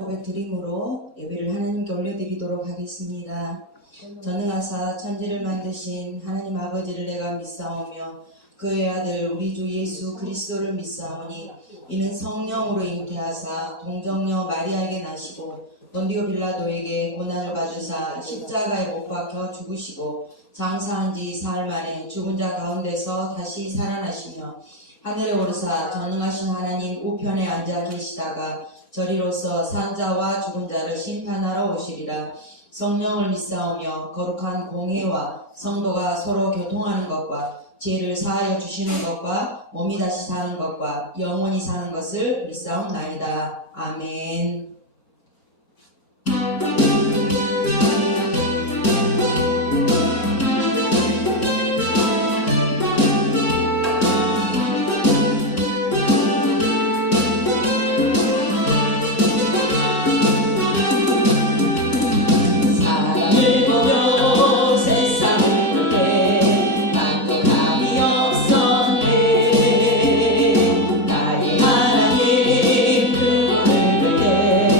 고백 드림으로 예배를 하나님께 올려드리도록 하겠습니다. 전능하사 천지를 만드신 하나님 아버지를 내가 믿사오며 그의 아들 우리 주 예수 그리스도를 믿사오니 이는 성령으로 잉태하사 동정녀 마리아에게 나시고 본디오 빌라도에게 고난을 받으사 십자가에 못 박혀 죽으시고 장사한 지 사흘 만에 죽은 자 가운데서 다시 살아나시며 하늘에 오르사 전능하신 하나님 우편에 앉아 계시다가 저리로서 산자와 죽은 자를 심판하러 오시리라. 성령을 믿사오며 거룩한 공회와 성도가 서로 교통하는 것과 죄를 사하여 주시는 것과 몸이 다시 사는 것과 영원히 사는 것을 믿사옵나이다. 아멘. 나의 하나님 그분을 볼 때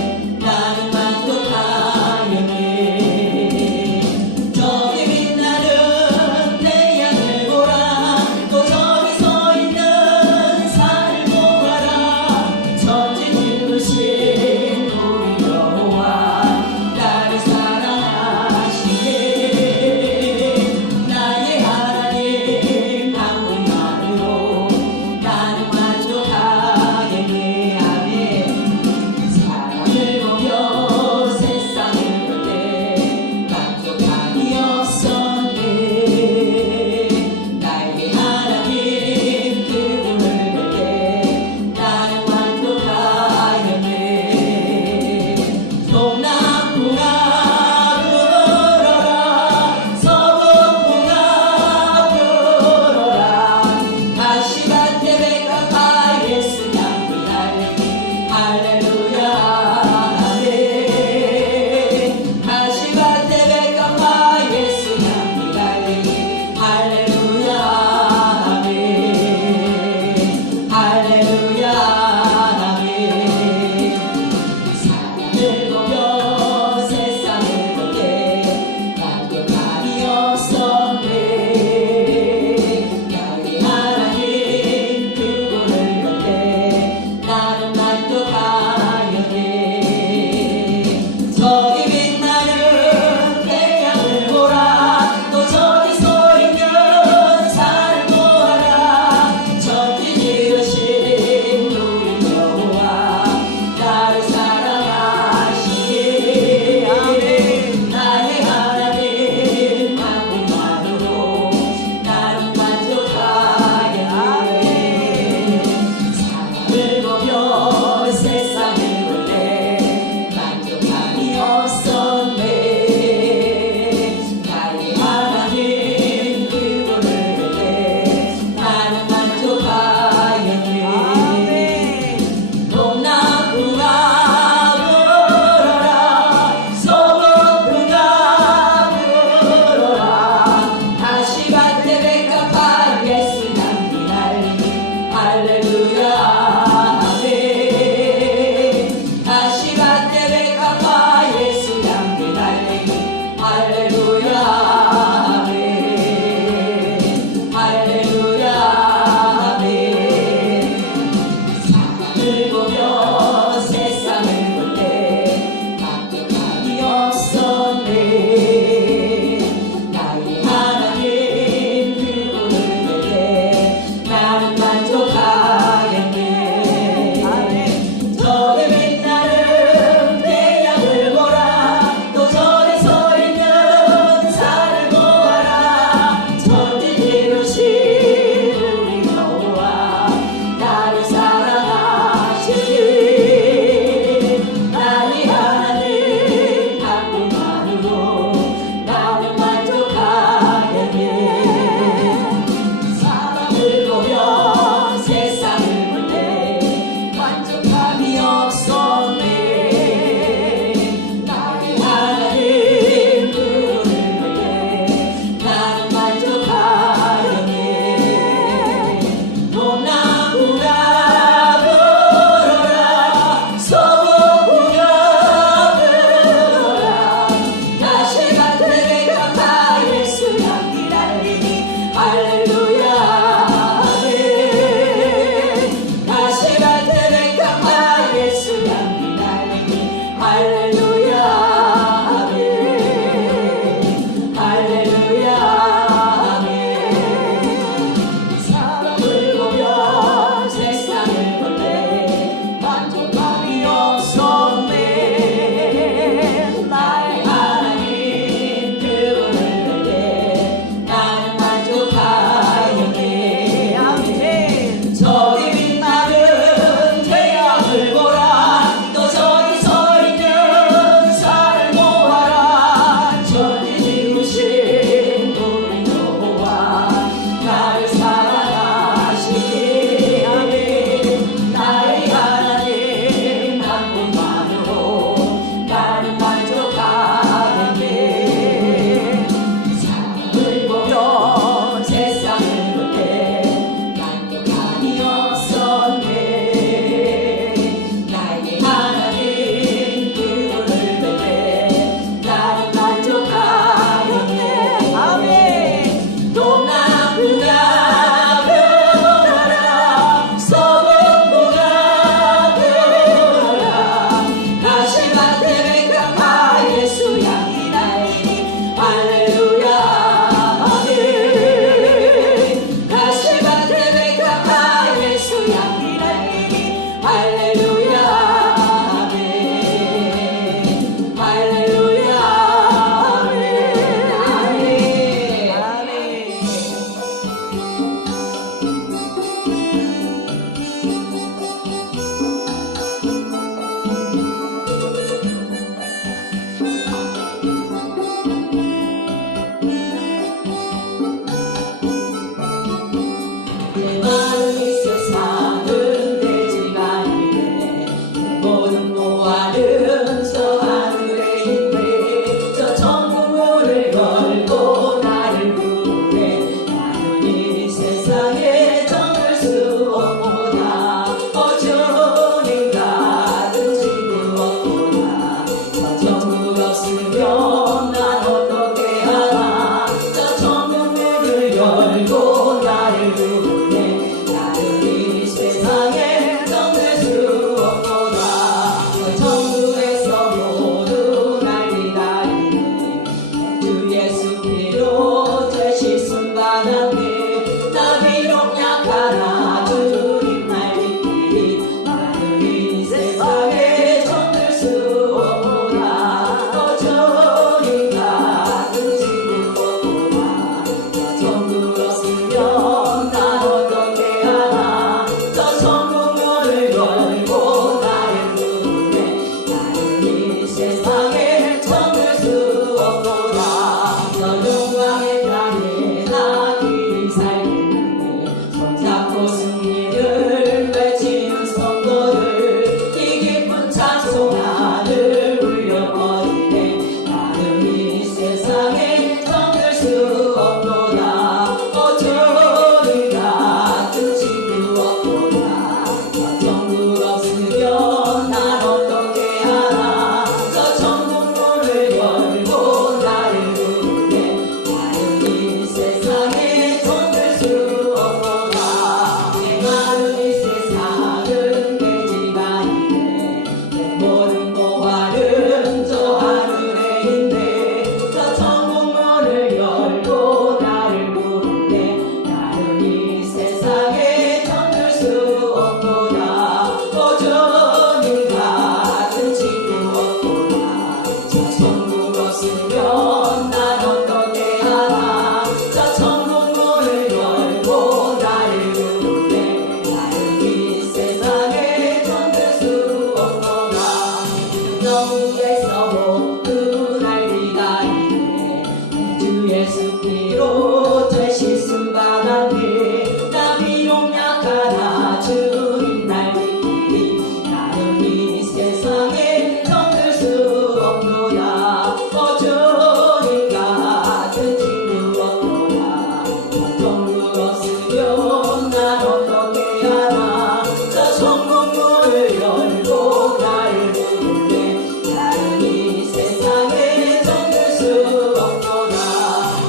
영국에서 그날 기다리네 주 예수 피로 되실 수 받았네 나 비록 약하나 주님 날 믿기 나는 이 세상에 정들 수 없노라 주님 같은 친구 없노라 천국 없으면 날 어떻게 하나 저 천국문을 열고 나를 부르네 나는 이 세상에 정들 수 없노라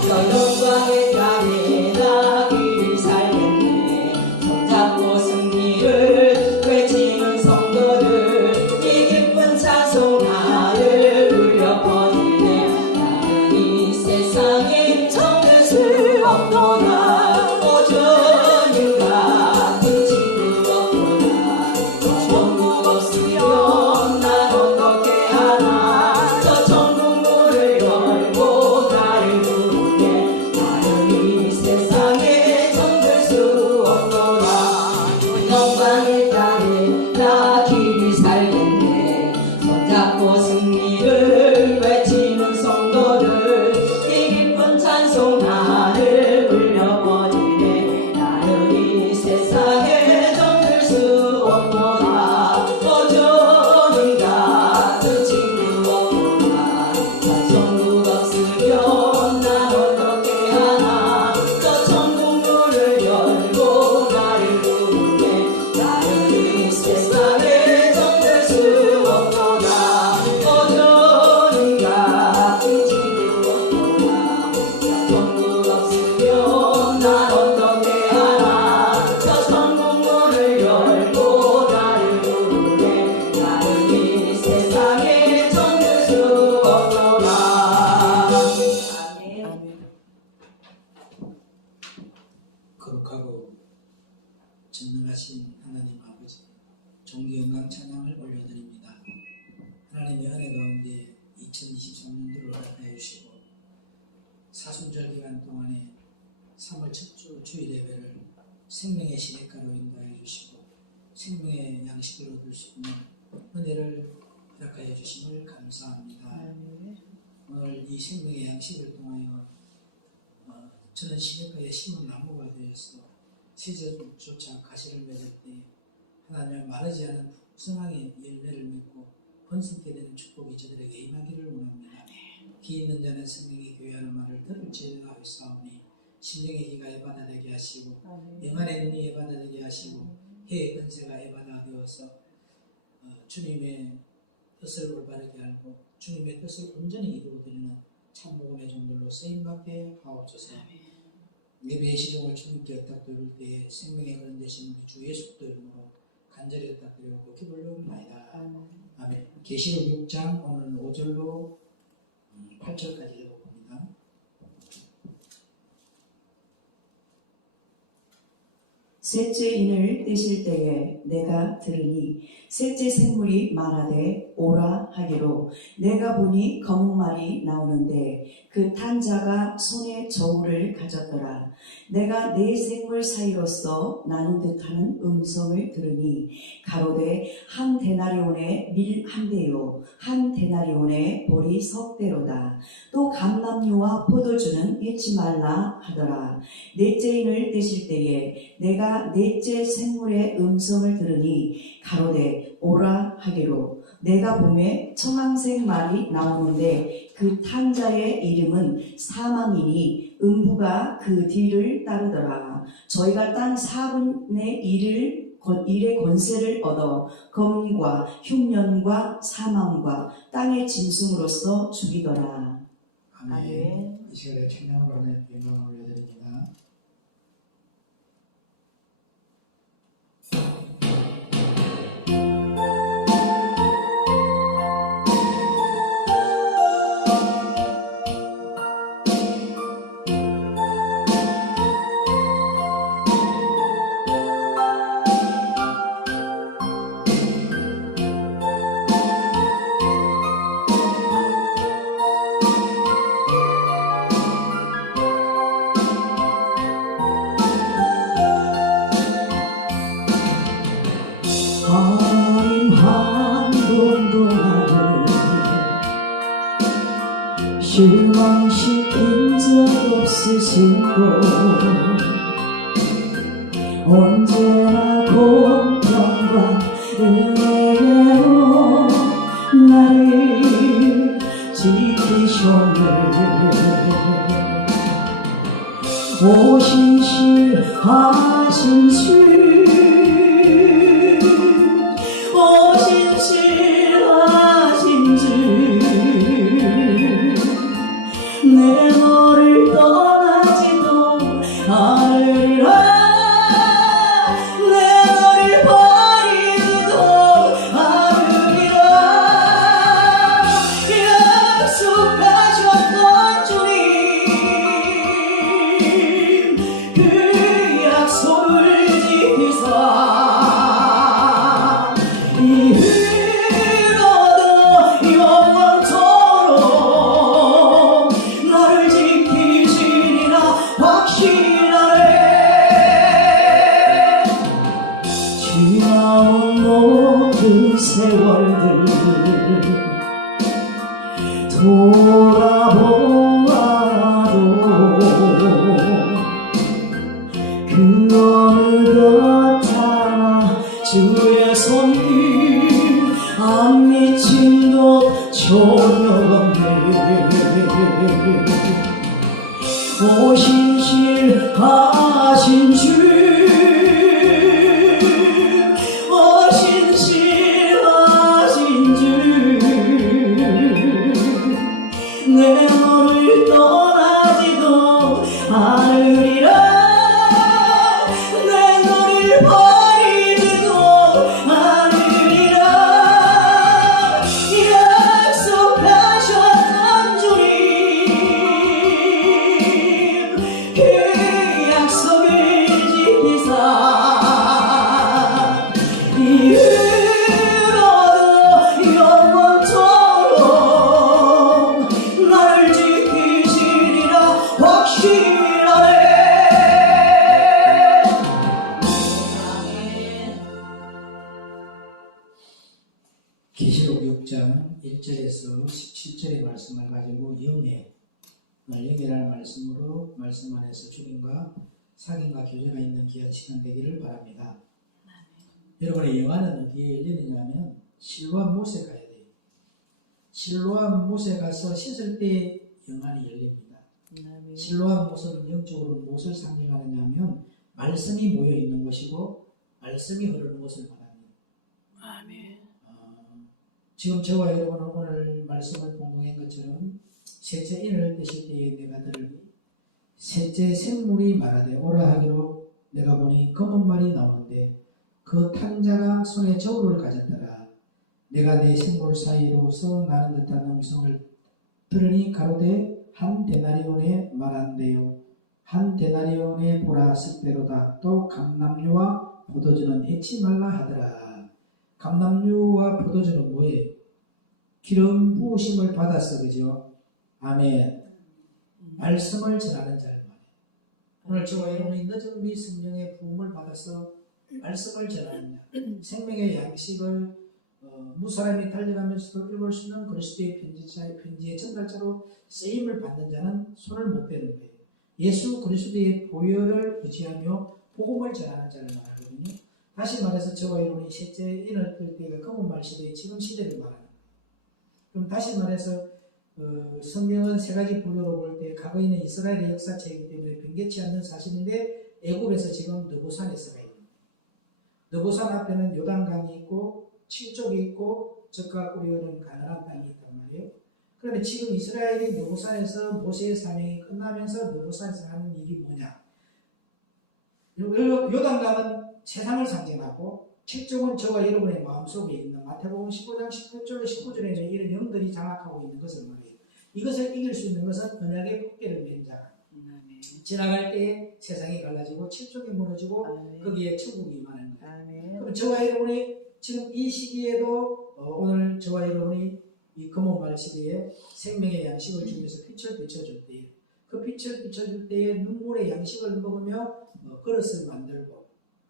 저 영광의 땅에 나 길이 살겠네 손잡고 승리를 외치는 성도들 이 기쁜 찬송 나를 울려 퍼지네 나는 이 세상에 정들 수 없노라 주님 같은 친구 없노라 천국 없으면 난 어떻게 하나 저 천국 문을 열고 나를 부르네 나는 이 세상에 정들 수 없노라 영광의 땅에 나 길이 살겠네 손잡고 승리를 외치는 성도들 이 기쁜 찬송 나를 울려 퍼지네 나는 이 세상에 정들 수 없노라 주님 같은 친구 없노라 천국 없으면 난 어떻게 하나 저 천국 문을 열고 나를 부르네 나는 이 세상에 정들 수 없노라 주님 같은 친구 없노라 천국 없으면 난 어떻게 하나 저 천국 문을 열고 나를 부르네 나는 이 세상에 정들 수 없노라 아멘. 거룩하고 전능하신 하나님 아버지 존귀 영광 찬양을 올려드립니다. 하나님의 은혜 가운데 2023년도를 허락하여 주시고 사순절 기간 동안에 3월 첫주 주일 예배를 생명의 시냇가로 인도하여 주시고 생명의 양식을 얻을 수 있는 은혜를 허락하여 주심을 감사합니다. 오늘 이 생명의 양식을 통하여 저는 시냇가에 심은 나무가 되어서 세제조차 가시를 맺을 때 하나님의 마르지 않은 풍성하게 열매를 맺고 번성케 되는 축복이 저들에게 임하기를 원합니다. 기 있는 자는 생명의 교회하는 말을 들을지어다 하였사오니 심령의 기가 에바다 되게 하시고 영안의 눈이 에바다 되게 하시고 해의 권세가 에바다 되어서 주님의 뜻을 올바르게 알고 주님의 뜻을 온전히 이루어드리는 참복음의 종들로 쓰임받게 하옵소서. 예배의 시종을 주님께 엇탁드릴 때에 생명의 그런 되신 우리 주 예수도 이름으로 간절히 엇탁드리고 기도를 올립니다. 아멘. 계시록 6장 오늘 5절로 8절까지 읽어봅니다. 셋째 인을 떼실 때에 내가 들으니 셋째 생물이 말하되 오라 하기로 내가 보니 검은 말이 나오는데 그 탄 자가 손에 저울을 가졌더라. 내가 네 생물 사이로서 나눈 듯하는 음성을 들으니 가로되 한 데나리온의 밀 한 대요 한 데나리온의 보리 석 대로다. 또 감람류와 포도주는 잃지 말라 하더라. 넷째 인을 떼실 때에 내가 넷째 생물의 음성을 들으니 가로되 오라 하기로 내가 봄에 청황색 말이 나오는데 그 탄자의 이름은 사망이니 음부가 그 뒤를 따르더라. 저희가 땅 4분의 1의 권세를 얻어 검과 흉년과 사망과 땅의 짐승으로서 죽이더라. 아멘. 이 시간에 찬양으로 하나님 영광을 올려드립니다. 실망시킨 적 없으시고 언제나 공평과 은혜로 나를 지키셨네. 오신실하신 주, 오신실하신 주, 내 너를 떠나지도 않으리라. 내 너를 버리지도 않으리라. 약속하셨던 주님, 그 약속을 지키사 이후로도 영원토록 나를 지키시리라 확신하네. 지나온 모든 세월들 돌아보아도 그 어느 것 하나 주의 손길 안 미친 것 전혀 없네. 오신실하신 주, 오신실하신 주, 내 너를 떠나지도 않으리라. 내 너를 버리지도 않으리라. 약속하셨던 주님, 그 약속을 지키사 이후로도 영원토록 나를 지키시리라 확신하네. 계시록 6장 1절에서 17절의 말씀을 가지고 영예라는 말씀으로 말씀 안에서 죽임과 사귐과 교제가 있는 귀한 시간 되기를 바랍니다. 여러분의 영안은 어디에 열리느냐면 실로암 못에 가야 돼요. 실로암 못에 가서 씻을 때 영안이 열립니다. 실로암 못은 영적으로 무엇을 상징하느냐면 말씀이 모여 있는 것이고 말씀이 흐르는 것을 말합니다. 지금 저와 여러분은 오늘 말씀을 공동한 것처럼 셋째 인을 떼실 때에 내가 들으니 셋째 생물이 말하되 오라 하기로 내가 보니 검은 말이 나오는데 그 탄 자가 손에 저울을 가졌더라. 내가 내 생물 사이로서 나는 듯한 음성을 들으니 가로되 한 데나리온에 말한대요. 한 데나리온에 보라 습대로다. 또 감람류와 포도주는 해치 말라 하더라. 감람류와 포도주는 뭐예요? 기름 부으심을 받았어, 그죠? 아멘. 말씀을 전하는 자를 말해요. 오늘 저와 여러분이 늦은 우리 성령의 부음을 받아서 말씀을 전하는 자, 생명의 양식을 무사람이 달려가면서도 읽을 수 있는 그리스도의 편지의 전달자로 쓰임을 받는 자는 손을 못 대는 거예요. 예수 그리스도의 보혈을 의지하며 복음을 전하는 자를 말하거든요. 다시 말해서 저와 여러분이 셋째 인을 뜰 때가 검은 말 시대의 지금 시대를 말합니다. 그럼 다시 말해서 성경은 세 가지 분류로 볼 때 과거에는 이스라엘의 역사책이기 때문에 변개치 않는 사실인데 애굽에서 지금 느보산에서가 있습니다. 느보산 앞에는 요단강이 있고 칠족이 있고 적과 꾸리오는 가나안 땅이 있단 말이에요. 그런데 지금 이스라엘이 느보산에서 모세의 사명이 끝나면서 느보산에서 하는 일이 뭐냐? 요단강은 세상을 상징하고 칠족은 저와 여러분의 마음속에 있는 마태복음 15장 18절 19절에 있는 이런 영들이 장악하고 있는 것을 말해요. 이것을 이길 수 있는 것은 언약의 법궤를 맨 자. 지나갈 때 세상이 갈라지고 칠족이 무너지고 거기에 천국이 임하는 거예요. 그럼 저와 여러분이 지금 이 시기에도 오늘 저와 여러분이 이 금온말 시대에 생명의 양식을 주면서 빛을 비춰줄 때에 그 빛을 비춰줄 때에 눈물의 양식을 먹으며 그릇을 만들고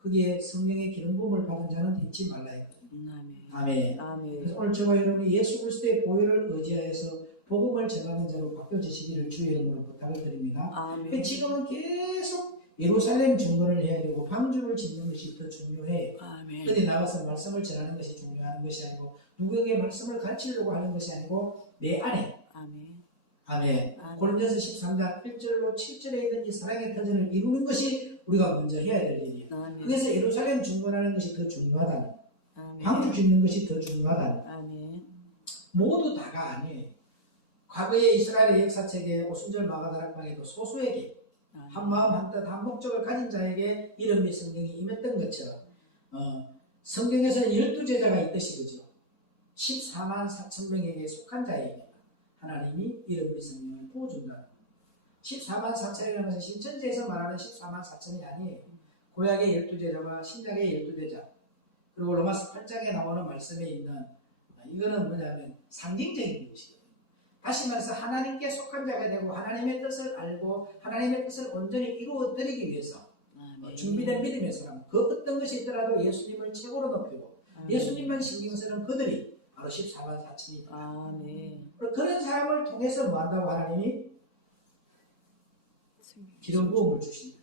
거기에 성령의 기름 부음을 받은 자는 잊지 말라 했거든요. 아멘. 그래서 오늘 저와 여러분이 예수 그리스도의 보혈을 의지하여서 복음을 전하는 자로 바뀌어지시기를 주의 이름으로 부탁을 드립니다. 아멘. 지금은 계속 예루살렘 증거를 해야 되고 방주를 짓는 것이 더 중요해요. 아멘. 어디 나가서 말씀을 전하는 것이 중요한 것이 아니고 누구에게 말씀을 가르치려고 하는 것이 아니고 내 안에 아멘. 아멘. 아멘. 고린도서 13장 1절로 7절에 있는 이 사랑의 터전을 이루는 것이 우리가 먼저 해야 될 일이에요. 아멘. 그래서 예루살렘 증거하는 것이 더 중요하다. 아멘. 방주 짓는 것이 더 중요하다. 아멘. 모두 다가 아니에요. 과거의 이스라엘의 역사책에 오순절 마가다락방에도 소수에게 한 마음 한 뜻 한 목적을 가진 자에게 이런 및 성경이 임했던 것처럼 성경에서는 12제자가 있듯이 그죠. 14만 4천 명에게 속한 자에게 하나님이 이런 및 성경을 부어준다. 14만 4천이라는 것은 신천지에서 말하는 14만 4천이 아니에요. 구약의 12제자와 신약의 12제자 그리고 로마서 8장에 나오는 말씀에 있는 이거는 뭐냐면 상징적인 것이거든요. 다시 말해서 하나님께 속한 자가 되고 하나님의 뜻을 알고 하나님의 뜻을 온전히 이루어드리기 위해서 준비된 믿음의 사람 그 어떤 것이 있더라도 예수님을 최고로 높이고 예수님만 신경 쓰는 그들이 바로 14만 4천이다. 아멘. 그런 사람을 통해서 뭐 한다고 하나님이 기름 부음을 주신다.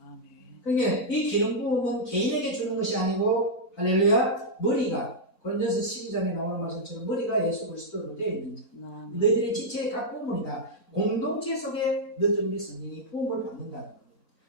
아멘. 그러니까 이 기름 부음은 개인에게 주는 것이 아니고 할렐루야 머리가 고린도서 12장에 나오는 말씀처럼 머리가 예수 그리스도로 되어 있는 자. 너희들의 지체의 각 부문이다. 공동체 속에 너희들 및 성령이 부음을 받는다는 겁니다.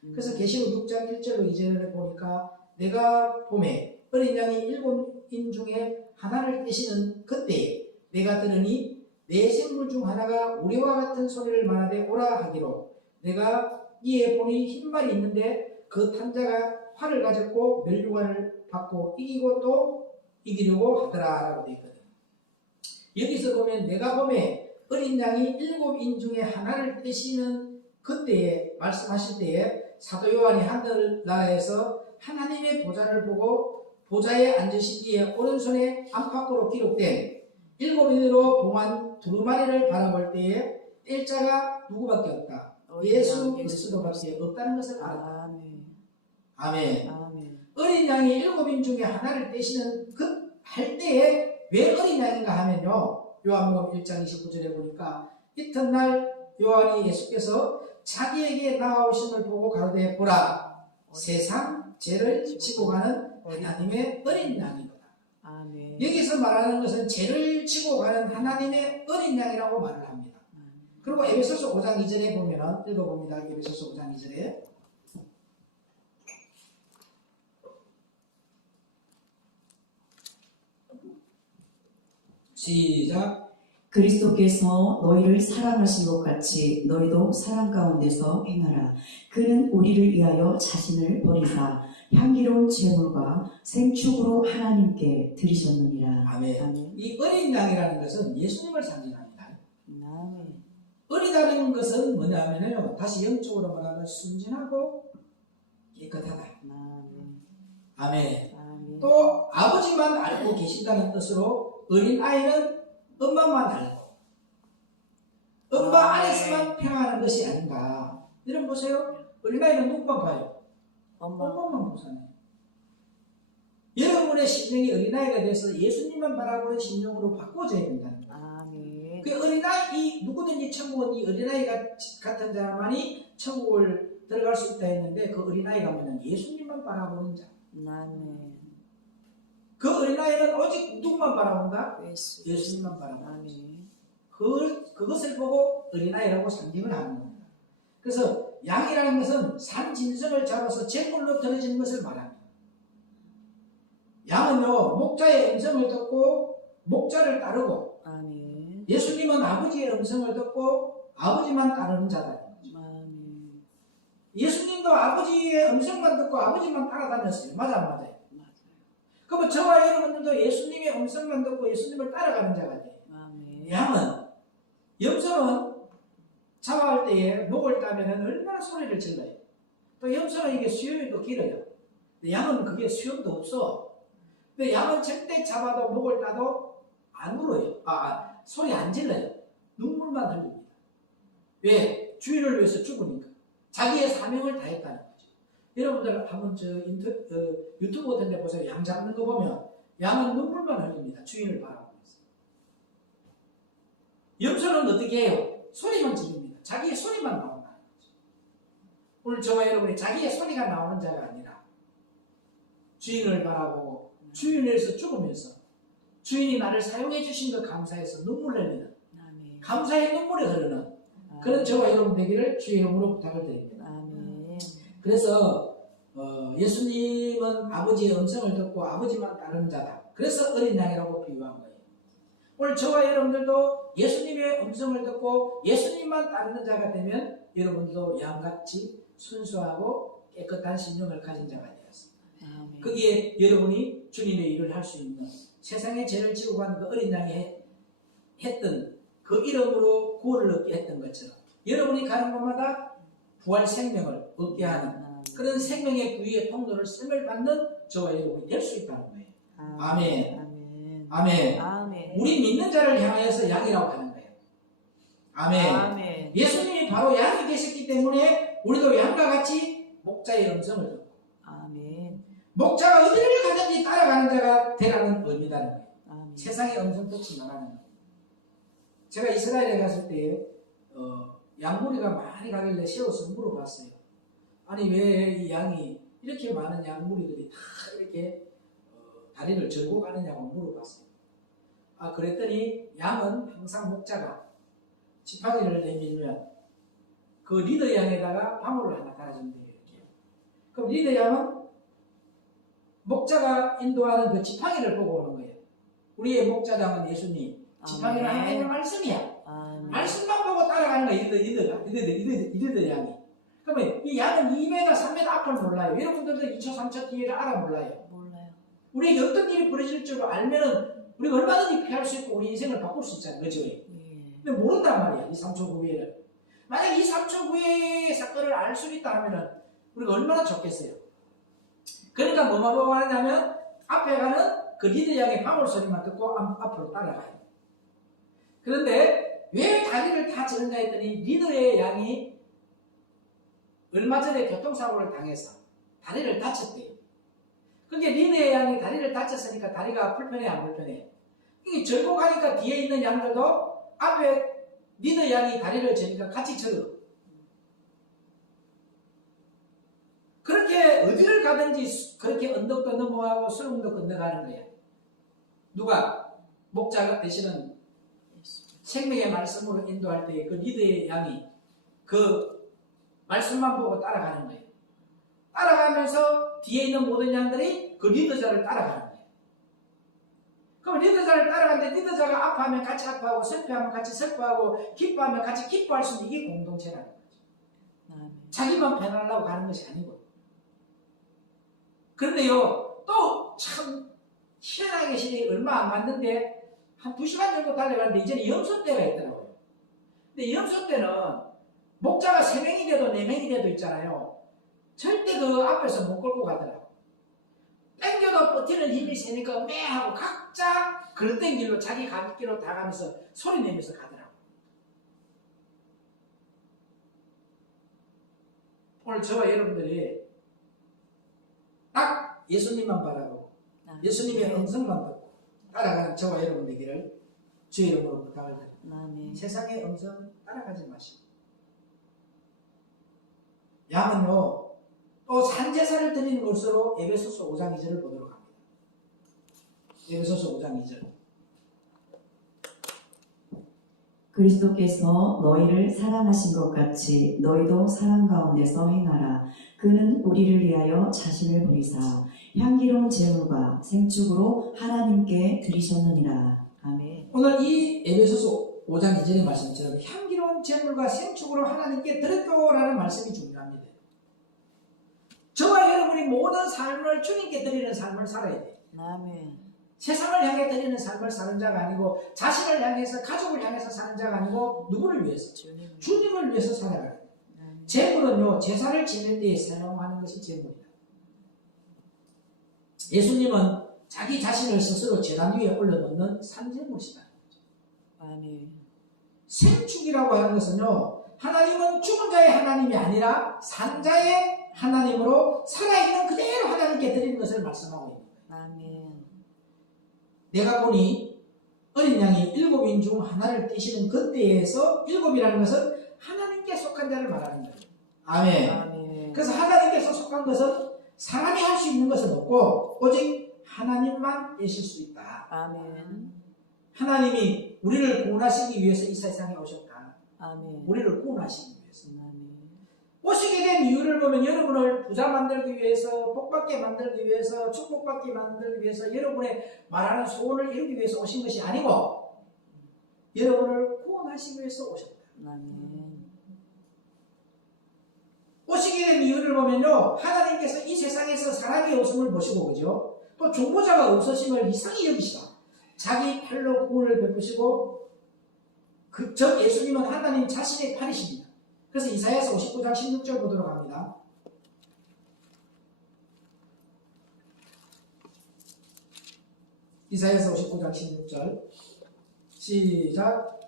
그래서 계시록 6장 1절로 2절에 보니까 내가 봄에 어린 양이 7인 중에 하나를 떼시는 그때에 내가 들으니 내 생물 중 하나가 우리와 같은 소리를 말하되 오라 하기로 내가 이에 보니 흰말이 있는데 그 탄자가 활을 가졌고 멸류관을 받고 이기고 또 이기려고 하더라 라고 되어 있거든요. 여기서 보면 내가 봄에 어린 양이 7인 중에 하나를 떼시는 그때에 말씀하실 때에 사도 요한이 하늘나라에서 하나님의 보좌를 보고 보좌에 앉으신 뒤에 오른손에 안팎으로 기록된 7인으로 봉한 두루마리를 바라볼 때에 뗄 자가 누구밖에 없다. 예수 그리스도밖에 없다는 것을 알았다. 아멘. 아멘. 아멘. 어린 양이 7인 중에 하나를 떼시는 그 할 때에 왜 어린 양인가 하면요. 요한복음 1장 29절에 보니까 이튿날 요한이 예수께서 자기에게 나아오심을 보고 가로되 보라 세상 죄를 지고 가는 하나님의 어린 양이로다. 아멘. 여기서 말하는 것은 죄를 지고 가는 하나님의 어린 양이라고 말을 합니다. 그리고 에베소서 5장 2절에 보면 읽어봅니다. 에베소서 5장 2절에 시작. 그리스도께서 너희를 사랑하신 것 같이 너희도 사랑 가운데서 행하라. 그는 우리를 위하여 자신을 버리사 향기로운 제물과 생축으로 하나님께 드리셨느니라. 아멘. 아멘. 이 어린 양이라는 것은 예수님을 상징합니다. 아멘. 어리다는 것은 뭐냐면요. 다시 영적으로 말하면 순진하고 깨끗하다. 아멘. 아멘. 아멘. 또 아버지만 알고 계신다는 뜻으로 어린 아이는 엄마만 알고 엄마 안에서만 평안하는 것이 아닌가. 여러분 보세요. 어린 아이는 누구만 봐요? 엄마만 보잖아요. 여러분의 심령이 어린아이가 돼서 예수님만 바라보는 심령으로 바꿔져야 된다는 거예요. 아멘. 그 어린아이, 누구든지 천국은 이 어린아이 같은 자만이 천국을 들어갈 수 있다 했는데 그 어린아이가 뭐냐면 예수님만 바라보는 자. 아멘. 그 어린아이는 오직 누구만 바라본다? 예수. 예수님만 바라본다. 아멘. 그것을 보고 어린아이라고 상징을 하는 겁니다. 그래서 양이라는 것은 산 짐승을 잡아서 제물로 드려지는 것을 말합니다. 양은요, 목자의 음성을 듣고 목자를 따르고 아멘. 예수님은 아버지의 음성을 듣고 아버지만 따르는 자다. 아멘. 예수님도 아버지의 음성만 듣고 아버지만 따라다녔어요. 맞아, 안 맞아요? 맞아요. 그러면 저와 여러분들도 예수님의 음성만 듣고 예수님을 따라가는 자가 돼요. 아멘. 양은, 염소는 자화할 때에 목을 따면 얼마나 소리를 질러요. 또 염소는 이게 수염이 또 길어요. 근데 양은 그게 수염도 없어. 근데 양은 절대 잡아도 목을 따도 안 울어요. 소리 안 질러요. 눈물만 흘립니다. 왜? 주인을 위해서 죽으니까. 자기의 사명을 다했다는 거죠. 여러분들 한번 유튜브 같은 데 보세요. 양 잡는 거 보면 양은 눈물만 흘립니다. 주인을 바라보면서. 염소는 여러분 어떻게 해요? 소리만 지릅니다. 자기의 소리만 나온다는 거죠. 오늘 저와 여러분이 자기의 소리가 나오는 자가 아니라 주인을 바라보고 주인에서 죽으면서 주인이 나를 사용해 주신 것 감사해서 눈물 흘리는 아멘. 감사의 눈물이 흐르는 그런 저와 여러분 되기를 주의 이름으로 부탁을 드립니다. 아멘. 그래서 예수님은 아버지의 음성을 듣고 아버지만 따르는 자다. 그래서 어린 양이라고 비유한 거예요. 오늘 저와 여러분들도 예수님의 음성을 듣고 예수님만 따르는 자가 되면 여러분도 양같이 순수하고 깨끗한 심령을 가진 자가 되었습니다. 아멘. 거기에 여러분이 주님의 일을 할 수 있는 세상의 죄를 지고 간 그 어린 양이 했던 그 이름으로 구원을 얻게 했던 것처럼 여러분이 가는 곳마다 부활 생명을 얻게 하는 그런 생명의 구유의 통로를 씀을 받는 저와 여러분이 될 수 있다는 거예요. 아멘. 아멘. 아멘. 아멘. 우리 믿는 자를 향하여서 양이라고 하는 거예요. 아멘. 아멘. 예수님이 바로 양이 되셨기 때문에 우리도 양과 같이 목자의 음성을 듣고 아멘. 목자가 어디를 가든지 따라가는 자가 되라는 의미라는 거예요. 아멘. 세상의 음성 듣지 말라는 거예요. 제가 이스라엘에 갔을 때 양무리가 많이 가길래 세워서 물어봤어요. 아니 왜 이 양이 이렇게 많은 양무리들이 다 이렇게 다리를 절고 가느냐고 물어봤어요. 그랬더니 양은 항상 목자가 지팡이를 내밀면 그 리더 양에다가 방울을 하나 달아준대요. 이렇게. 그럼 리더 양은 목자가 인도하는 그 지팡이를 보고 오는 거예요. 우리의 목자장은 예수님, 지팡이는 하나님의 말씀이야. 말씀만 보고 따라가는 거예요. 리더 양이. 그러면 이 양은 2m, 3m 앞을 몰라요. 여러분들도 2초, 3초 뒤를 알아 몰라요. 우리에게 어떤 일이 벌어질 줄 알면은 우리가 얼마든지 피할 수 있고 우리 인생을 바꿀 수 있잖아요. 그죠? 근데 모른단 말이야. 이 3초 후에를. 만약 이 3초 후에 사건을 알 수 있다 하면은 우리가 얼마나 좋겠어요. 그러니까 뭐만 보고 하느냐면 앞에 가는 그 리더 양의 방울 소리만 듣고 앞으로 따라가요. 그런데 왜 다리를 다 저는가 했더니 리더의 양이 얼마 전에 교통사고를 당해서 다리를 다쳤대요. 그게 리더의 양이 다리를 다쳤으니까 다리가 불편해 안 불편해? 이게 절고 가니까 뒤에 있는 양들도 앞에 리더 양이 다리를 저니까 같이 절어. 그렇게 어디를 가든지 그렇게 언덕도 넘어가고 수렁도 건너가는 거야. 누가? 목자가 되시는 생명의 말씀으로 인도할 때 그 리더의 양이 그 말씀만 보고 따라가는 거예요. 따라가면서 뒤에 있는 모든 양들이 그 리더자를 따라가는 거예요. 그럼 리더자를 따라가는데 리더자가 아파하면 같이 아파하고 슬퍼하면 같이 슬퍼하고 기뻐하면 같이 기뻐할 수 있는 이게 공동체라는 거죠. 자기만 편하려고 가는 것이 아니고. 그런데요, 또 참 희한하게 시간이 얼마 안 갔는데 한 2시간 정도 달려가는데 이제는 염소 때가 있더라고요. 근데 염소 때는 목자가 3명이 돼도 4명이 돼도 있잖아요. 절대 그 앞에서 못 끌고 가더라고요. 땡겨도 버티는 힘이 세니까 매하고 각자 그릇된 길로 자기 갈 길로 다 가면서 소리 내면서 가더라고요. 오늘 저와 여러분들이 딱 예수님만 바라고 예수님의 음성만 듣고 따라가는 저와 여러분 되기를 주의 이름으로 부탁을 드립니다. 세상의 음성 따라가지 마시고 양은요 또 산제사를 드리는 것으로 에베소서 5장 2절을 보도록 합니다. 에베소서 5장 2절. 그리스도께서 너희를 사랑하신 것 같이 너희도 사랑 가운데서 행하라. 그는 우리를 위하여 자신을 버리사 향기로운 제물과 생축으로 하나님께 드리셨느니라. 아멘. 오늘 이 에베소서 5장 2절의 말씀처럼 향기로운 제물과 생축으로 하나님께 드렸도라는 말씀이 중요합니다. 저와 여러분이 모든 삶을 주님께 드리는 삶을 살아야 돼요. 아멘. 세상을 향해 드리는 삶을 사는 자가 아니고 자신을 향해서 가족을 향해서 사는 자가 아니고 누구를 위해서? 주님을 위해서 살아가는 거예요. 제물은요 제사를 지낼 때에 사용하는 것이 제물이다. 예수님은 자기 자신을 스스로 제단 위에 올려놓는 산제물이시다. 아멘. 생축이라고 하는 것은요 하나님은 죽은 자의 하나님이 아니라 산 자의 하나님으로 살아있는 그대로 하나님께 드리는 것을 말씀하고 있는 거예요. 아멘. 내가 보니 어린 양이 7인 중 하나를 떼시는 그때에서 7이라는 것은 하나님께 속한 자를 말하는 거예요. 아멘. 아멘. 그래서 하나님께서 속한 것은 사람이 할 수 있는 것은 없고 오직 하나님만 떼실 수 있다. 아멘. 하나님이 우리를 구원하시기 위해서 이 세상에 오셨다. 아멘. 우리를 구원하시기 위해서. 아멘. 오시게 된 이유를 보면 여러분을 부자 만들기 위해서, 복받게 만들기 위해서, 축복받게 만들기 위해서, 여러분의 말하는 소원을 이루기 위해서 오신 것이 아니고 여러분을 구원하시기 위해서 오셨다. 아멘. 오시게 된 이유를 보면요, 하나님께서 이 세상에서 사람의 웃음을 보시고, 그죠? 또 중보자가 없으심을 이상히 여기시다. 자기 팔로 구원을 베푸시고, 저 예수님은 하나님 자신의 팔이십니다. 그래서 이사야서 59장 16절 보도록 합니다. 이사야서 59장 16절 시작.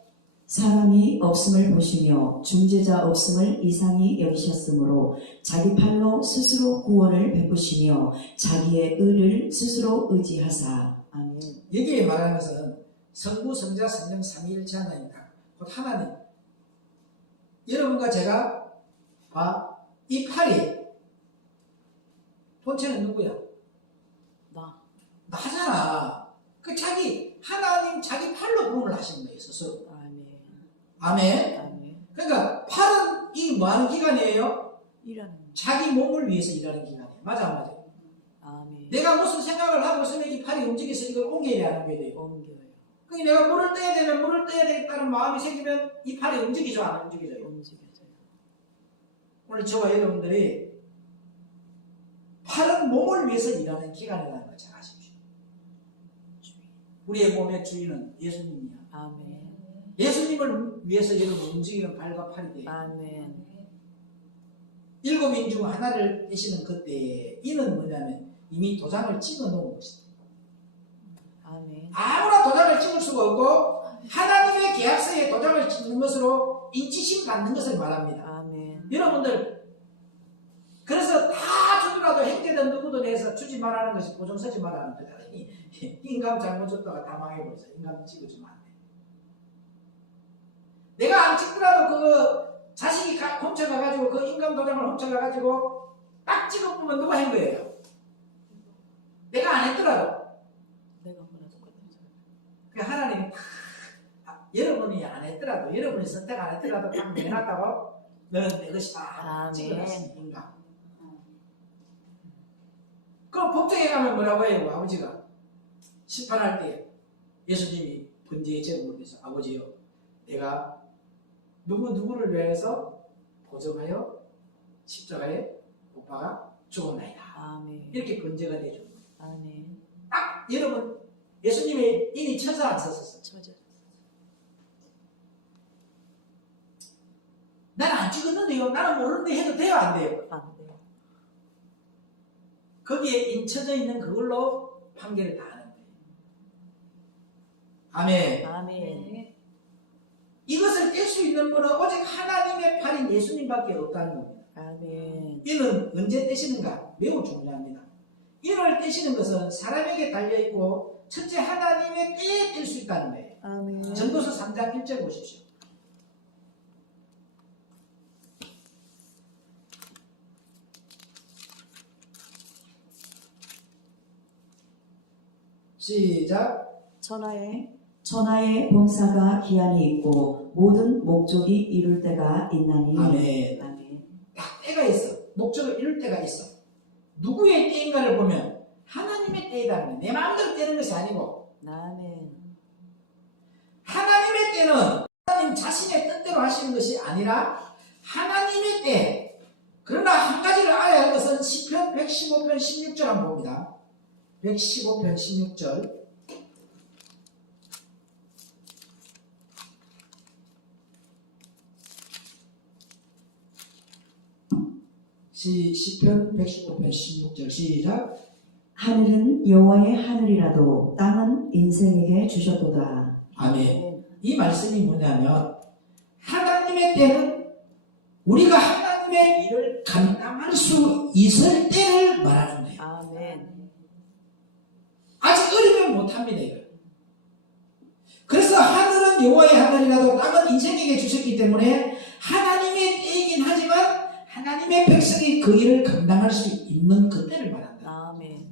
사람이 없음을 보시며 중재자 없음을 이상히 여기셨으므로 자기 팔로 스스로 구원을 베푸시며 자기의 의를 스스로 의지하사. 아멘. 여기에 말하는 것은 성부, 성자, 성령 삼위일체 하나님이다. 곧 하나님. 여러분과 제가 이 팔이 본체는 누구야? 나잖아. 그 자기 하나님 자기 팔로 구원을 하시는 거예요, 스스로. 아멘. 아멘. 아멘. 그러니까 팔은 이 뭐하는 기관이에요? 일하는. 자기 몸을 위해서 일하는 기관이에요. 맞아, 안 맞아? 아멘. 내가 무슨 생각을 하고 있으면 이 팔이 움직여서 이걸 옮겨야 하는 거예요. 옮겨요. 그러니까 내가 물을 떠야 되면 물을 떠야 되겠다는 마음이 생기면 이 팔이 움직이죠, 안 움직이죠? 움직여져요. 오늘 저와 여러분들이 팔은 몸을 위해서 일하는 기관이라는 걸 잘 아십시오. 우리의 몸의 주인은 예수님이야. 아멘. 예수님을 위해서 여러분 움직이는 발과 팔이 돼요. 아멘. 7인 중 하나를 떼시는 그때 이는 뭐냐면 이미 도장을 찍어 놓은 것이다. 아멘. 아무나 도장을 찍을 수가 없고 하나님의 계약서에 도장을 찍는 것으로 인치심 받는 것을 말합니다. 아멘. 여러분들 그래서 다 주더라도 행제든 누구든 해서 주지 말라는 것이 보증 서지 말라는 거다. 인감 잘못 줬다가 다 망해버려서 인감 찍어주면 안 돼. 내가 안 찍더라도 그 자식이 훔쳐가가지고 그 인감 도장을 훔쳐가가지고 딱 찍어보면 누가 한 거예요? 내가 안 했더라도. 내가 뭐라도 똑같아요. 그 하나님이 여러분이 안 했더라도 여러분이 선택 안 했더라도 딱 내놨다고 너는 내 것이다. 아멘. 찍어놨어 인감. 그럼 법정에 가면 뭐라고 해요? 아버지가 심판할 때 예수님이 번제의 제물을 위해서 아버지요 내가 누구를 위해서 보정하여 십자가에 못 박아 죽었나이다. 아멘. 이렇게 번제가 되죠. 아멘. 딱 여러분 예수님이 이미 천사 안 썼었어. 처자. 나는 안 찍었는데요. 나는 모르는데 해도 돼요? 안 돼요? 안 돼요. 거기에 인쳐져 있는 그걸로 판결을 다 하는 거예요. 아멘. 아멘. 이것을 뗄 수 있는 분은 오직 하나님의 팔인 예수님밖에 없다는 겁니다. 아멘. 이는 언제 떼시는가? 매우 중요합니다. 이를 떼시는 것은 사람에게 달려있고 첫째 하나님의 때에 뗄 수 있다는 거예요. 아멘. 전도서 3장 1절 보십시오. 시작. 천하의 범사가 기한이 있고 모든 목적이 이룰 때가 있나니. 아멘. 아멘. 딱 때가 있어. 목적을 이룰 때가 있어. 누구의 때인가를 보면 하나님의 때이다는 거예요. 내 마음대로 때는 것이 아니고 아멘. 하나님의 때는 하나님 자신의 뜻대로 하시는 것이 아니라 하나님의 때. 그러나 한 가지를 알아야 할 것은 시편 115편 16절 한번 봅니다. 115편 16절. 시편 115편 16절 시작. 하늘은 여호와의 하늘이라도 땅은 인생에게 주셨도다. 아멘. 이 말씀이 뭐냐면 하나님의 때는 우리가 하나님의 일을 감당할 수 있을 때를 말하는 거예요. 아멘. 아직 어리면 못합니다. 이걸. 그래서 하늘은 여호와의 하늘이라도 땅은 인생에게 주셨기 때문에 하나님의 때이긴 하지만 하나님의 백성이 그 일을 감당할 수 있는 그때를 말한다. 아멘.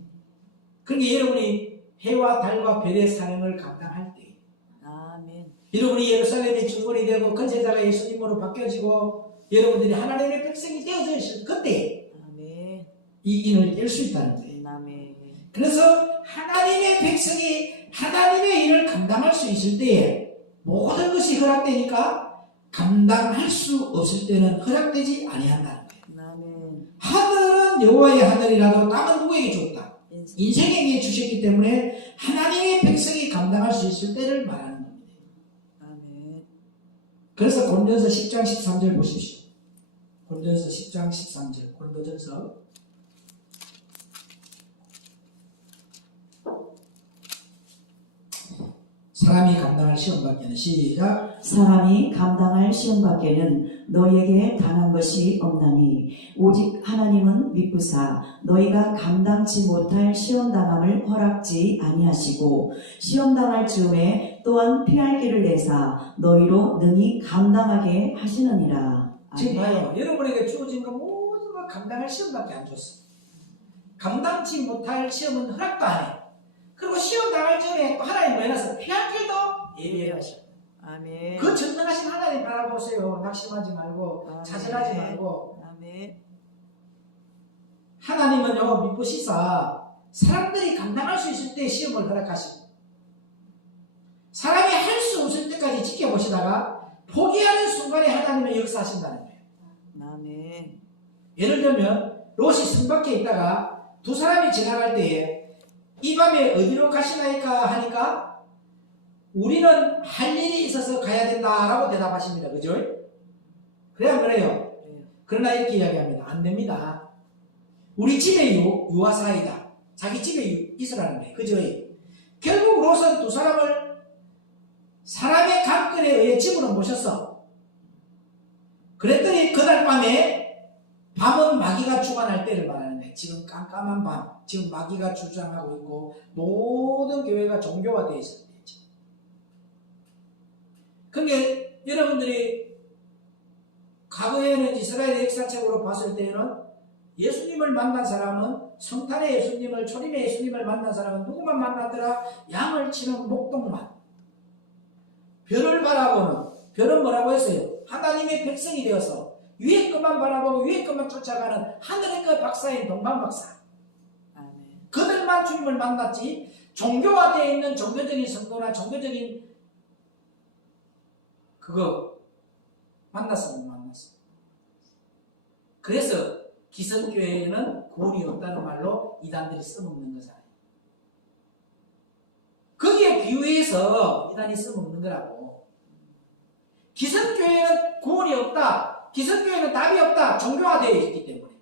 그러니까 여러분이 해와 달과 별의 사명을 감당할 때, 아멘. 여러분이 예루살렘의 주권이 되고 건세자가 예수님으로 바뀌어지고 여러분들이 하나님의 백성이 되어져 있을 그때 아멘. 이 인을 뗄 수 있다는 거예요. 아멘. 그래서 하나님의 백성이 하나님의 일을 감당할 수 있을 때에 모든 것이 허락되니까 감당할 수 없을 때는 허락되지 아니한다는 거예요. 아멘. 하늘은 여호와의 하늘이라도 땅은 누구에게 줬다? 인생. 인생에게 주셨기 때문에 하나님의 백성이 감당할 수 있을 때를 말하는 겁니다. 아멘. 그래서 고린도전서 10장 13절 보십시오. 고린도전서 10장 13절. 고린도전서 사람이 감당할 시험 밖에는 시작. 사람이 감당할 시험 밖에는 너희에게 당한 것이 없나니 오직 하나님은 미쁘사 너희가 감당치 못할 시험 당함을 허락지 아니하시고 시험 당할 즈음에 또한 피할 길을 내사 너희로 능히 감당하게 하시느니라. 지금 봐요. 여러분에게 주어진 거 모든 걸 감당할 시험밖에 안 줬어. 감당치 못할 시험은 허락도 안 해. 그리고 시험 당할 전에 또 하나님 뭐 해놨어? 피할 길도 예비해 하셔. 아멘. 그 전능하신 하나님 바라보세요. 낙심하지 말고 아멘. 자진하지 말고. 아멘. 하나님은요 미쁘시사 사람들이 감당할 수 있을 때 시험을 허락하시고 사람이 할 수 없을 때까지 지켜보시다가 포기하는 순간에 하나님은 역사하신다는 거예요. 아멘. 예를 들면 롯이 성 밖에 있다가 두 사람이 지나갈 때에 이 밤에 어디로 가시나이까 하니까 우리는 할 일이 있어서 가야 된다라고 대답하십니다. 그죠? 그래야 그래요. 그러나 이렇게 이야기합니다. 안 됩니다. 우리 집에 유아사이다. 자기 집에 있으라는 거예요. 그죠? 결국 롯은 두 사람을 사람의 강권에 의해 집으로 모셨어. 그랬더니 그날 밤에 밤은 마귀가 주관할 때를 말하는 거예요. 지금 깜깜한 밤, 지금 마귀가 주장하고 있고 모든 교회가 종교화되어 있을 때죠. 그런데 여러분들이 과거에는 이스라엘 역사책으로 봤을 때는 예수님을 만난 사람은 성탄의 예수님을 초림의 예수님을 만난 사람은 누구만 만났더라? 양을 치는 목동만. 별을 바라보는, 별은 뭐라고 했어요? 하나님의 백성이 되어서 위에 것만 바라보고 위에 것만 쫓아가는 하늘의 그 박사인 동방 박사. 아멘. 그들만 주님을 만났지 종교화되어 있는 종교적인 성도나 종교적인 그거 만났으면 못 만났어. 그래서 기성교회에는 구원이 없다는 말로 이단들이 써먹는 거잖아요. 거기에 비유해서 이단이 써먹는 거라고. 기성교회는 구원이 없다. 기성교회는 답이 없다. 종교화되어 있기 때문에.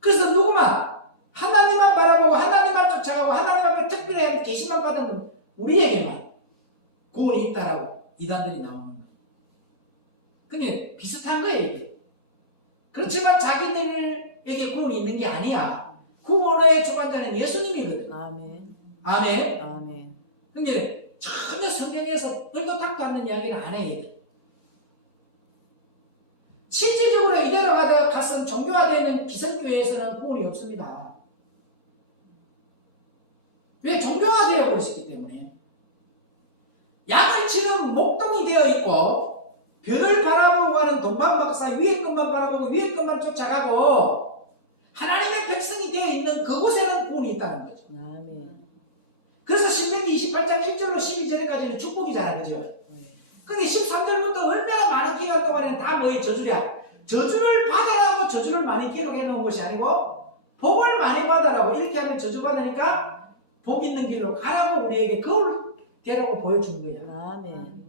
그래서 누구만 하나님만 바라보고 하나님만 쫓아가고 하나님 앞에 특별히 계시만 받은 우리에게만 구원이 있다라고 이단들이 나오는 거예요. 근데 비슷한 거예요, 이게. 그렇지만 자기들에게 구원이 있는 게 아니야. 구원의 주관자는 예수님이거든. 아멘. 아멘. 아멘. 근데 전혀 성경에서 별도 닦도 않는 이야기를 안 해, 얘들. 실질적으로 이대로 갔은 종교화되는 기성교회에서는 구원이 없습니다. 왜? 종교화되어 버렸기 때문에. 양을 치는 목동이 되어 있고 별을 바라보고 가는 동방박사 위에 것만 바라보고 위에 것만 쫓아가고 하나님의 백성이 되어 있는 그곳에는 구원이 있다는 거죠. 아멘. 그래서 신명기 28장 1절로 12절까지는 축복이잖아요. 그죠? 근데 13절부터 얼마나 많은 기간 동안에는 다 뭐의 저주랴. 저주를 받아라고 저주를 많이 기록해 놓은 것이 아니고 복을 많이 받아라고. 이렇게 하면 저주 받으니까 복 있는 길로 가라고 우리에게 그걸 되라고 보여주는 거야. 아멘.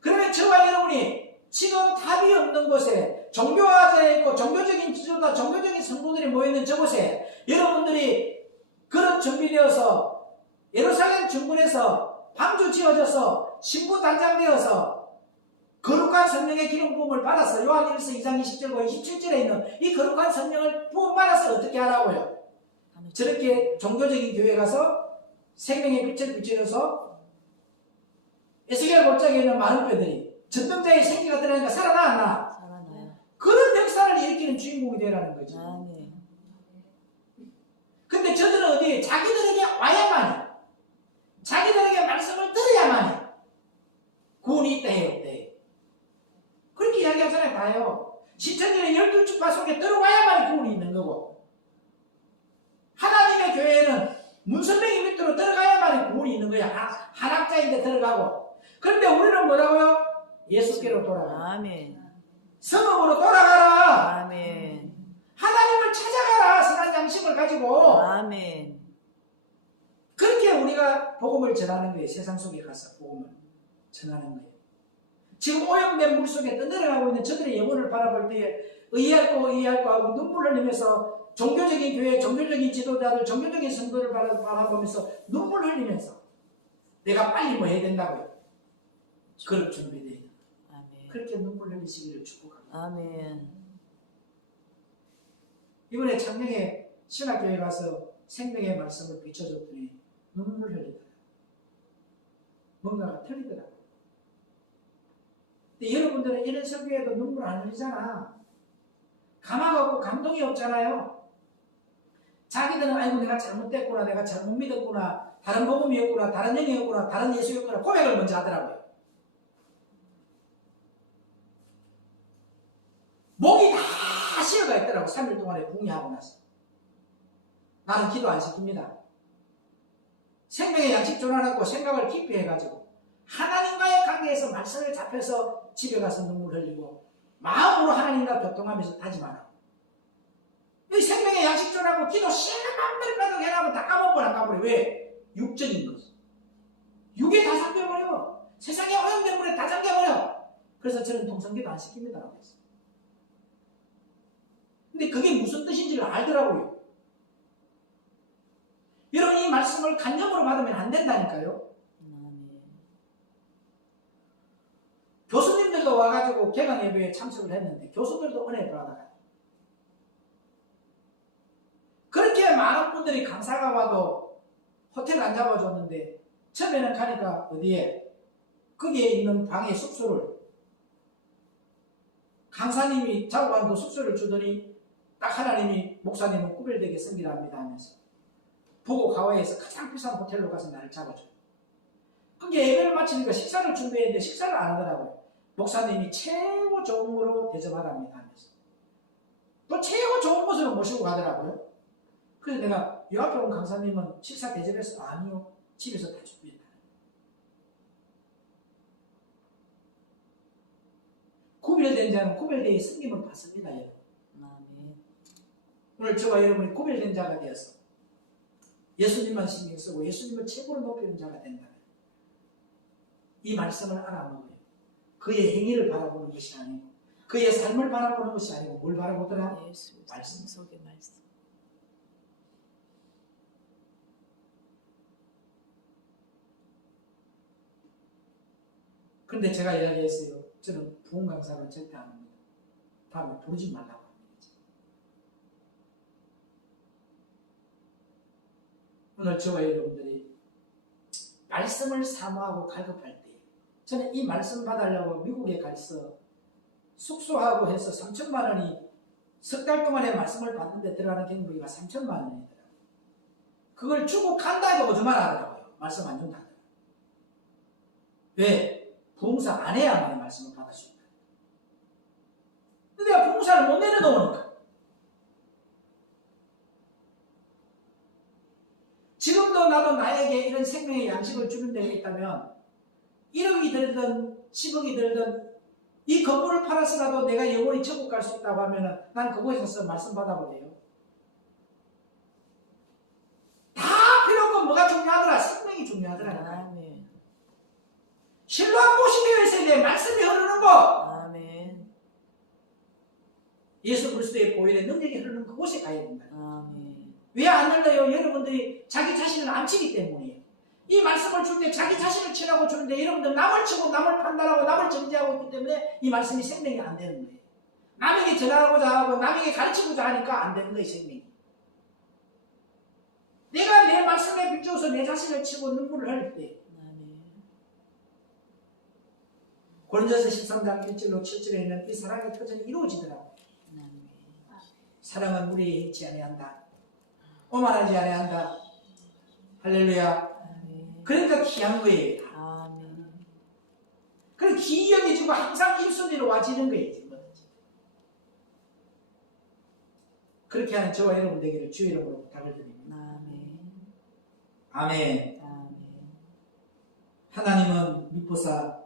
그러면 저와 여러분이 지금 답이 없는 곳에 종교화되어 있고 종교적인 지도자, 종교적인 성도들이 모여있는 저곳에 여러분들이 그릇 준비되어서 예루살렘 중군에서 방주 지어져서 신부 단장되어서 거룩한 성령의 기름 부음을 받아서 요한일서 2장 20절과 27절에 있는 이 거룩한 성령을 부음 받아서 어떻게 하라고요? 저렇게 종교적인 교회 가서 생명의 빛을 비추어서 에스겔 골짜기에 있는 많은 뼈들이 전병자의 생기가 들어가니까 살아나 안 나? 살아나요. 그런 역사를 일으키는 주인공이 되라는 거죠. 아멘. 근데 저들은 어디 자기들에게 와야만이, 자기들에게 말씀을 들어야만이 구원이 있다 해요. 없다. 그렇게 이야기하잖아요. 다요. 신천지의 12주파 속에 들어와야만이 구원이 있는 거고, 하나님의 교회에는 문선명이 밑으로 들어가야만이 구원이 있는 거야. 한학자인데 들어가고. 그런데 우리는 뭐라고요? 예수께로 돌아가. 아멘. 성읍으로 돌아가라. 아멘. 하나님을 찾아가라. 선한 양심을 가지고. 아멘. 그렇게 우리가 복음을 전하는 거예요. 세상 속에 가서 복음을 전하는 거예요. 지금 오염된 물 속에 떠내려가고 있는 저들의 영혼을 바라볼 때에 의의할 거 하고 눈물 흘리면서 종교적인 교회, 종교적인 지도자들, 종교적인 성도를 바라보면서 눈물 흘리면서 내가 빨리 뭐 해야 된다고요. 그럴 준비돼요. 아멘. 그렇게 눈물 흘리시기를 축복합니다. 아멘. 이번에 창녕에 신학교에 가서 생명의 말씀을 비춰줬더니 눈물 흘리더라. 뭔가가 틀리더라고요. 근데 여러분들은 이런 설교에도 눈물 안 흘리잖아. 감화하고 감동이 없잖아요. 자기들은 아이고 내가 잘못됐구나, 내가 잘못 믿었구나, 다른 복음이었구나, 다른 영이었구나, 다른 예수였구나 고백을 먼저 하더라고요. 목이 다 쉬어가 있더라고. 3일 동안에 붕괴하고 나서. 나는 기도 안 시킵니다. 생명의 양식 전환하고 생각을 깊이 해가지고 하나님과의 관계에서 말씀에 잡혀서 집에 가서 눈물 흘리고 마음으로 하나님과 교통하면서 다짐하라. 이 생명의 양식 전하고 기도 실망들 가득 해라면 다 까먹어라. 까버려. 왜? 육적인 거지. 육에 다 잠겨버려. 세상에 오염된 물에 다 잠겨버려. 그래서 저는 동성기도 안 시킵니다. 근데 그게 무슨 뜻인지를 알더라고요. 여러분 이 말씀을 간접으로 받으면 안 된다니까요. 교수님들도 와가지고 개강 예배에 참석을 했는데 교수들도 은혜를 받아가요. 그렇게 많은 분들이 강사가 와도 호텔 안 잡아줬는데 처음에는 가니까 어디에 거기에 있는 방의 숙소를 강사님이 잡아간 그 숙소를 주더니 딱 하나님이 목사님은 구별되게 섬기라 합니다 하면서 보고 가와이에서 가장 비싼 호텔로 가서 나를 잡아줘요. 그게 예배를 마치니까 식사를 준비했는데 식사를 안 하더라고요. 목사님이 최고 좋은 거로 대접하랍니다 하면서 또 최고 좋은 곳으로 모시고 가더라고요. 그래서 내가 이 앞에 온 강사님은 식사 대접해서 아니요. 집에서 다 준비했다. 구별된 자는 구별되어 승김을 받습니다. 여러분. 오늘 저와 여러분이 구별된 자가 되어서 예수님만 신경 쓰고 예수님을 최고로 높이는 자가 된다. 이 말씀을 알아먹어요. 그의 행위를 바라보는 것이 아니고 그의 삶을 바라보는 것이 아니고 뭘 바라보더라? 예수 말씀 속의 말씀. 근데 제가 이야기했어요. 저는 부흥 강사를 절대 안 합니다. 다음에 부르지 말라고 합니다. 오늘 저와 여러분들이 말씀을 사모하고 갈급할 때 저는 이 말씀 받으려고 미국에 가서 숙소하고 해서 3천만 원이 석 달 동안에 말씀을 받는데 들어가는 경비가 3천만 원이더라고요. 그걸 주고 간다 해도 거짓말 하더라고요. 말씀 안 준다 하더라고요. 왜? 부흥사 안 해야만 말씀을 받을 수 있다. 근데 내가 부흥사를 못 내려놓으니까. 지금도 나도 나에게 이런 생명의 양식을 주는 데가 있다면 1억이 들든 10억이 들든 이 건물을 팔아서라도 내가 영원히 천국 갈 수 있다고 하면 난 그곳에서 말씀 받아보래요. 다 필요 없고 뭐가 중요하더라? 생명이 중요하더라. 실로암 모시교회 세대에 말씀이 흐르는 곳. 아멘. 예수 그리스도의 보혈의 능력이 흐르는 그곳에 가야 된다. 아멘. 왜 안 흘러요? 여러분들이 자기 자신을 안 치기 때문이에요. 이 말씀을 줄 때 자기 자신을 치라고 주는데 여러분들 남을 치고 남을 판단하고 남을 정죄하고 있기 때문에 이 말씀이 생명이 안 되는 거예요. 남에게 전하고자 하고 남에게 가르치고자 하니까 안 되는 거예요. 생명이. 내가 내 말씀에 비추어서 내 자신을 치고 눈물을 흘릴 때 아멘. 고린도서 13장 1절로 7절에 있는 이 사랑의 터전이 이루어지더라고요. 아멘. 사랑은 무리에 행치 아니한다. 오만하지 아니한다. 할렐루야. 아멘. 그러니까 귀한 거예요. 아멘. 그래 귀히 여겨지고 항상 1순위로 와지는 거예요. 지금. 그렇게 하는 저와 여러분 되기를 주의 이름으로 부탁을 드립니다. 아멘. 아멘. 아멘. 하나님은 미포사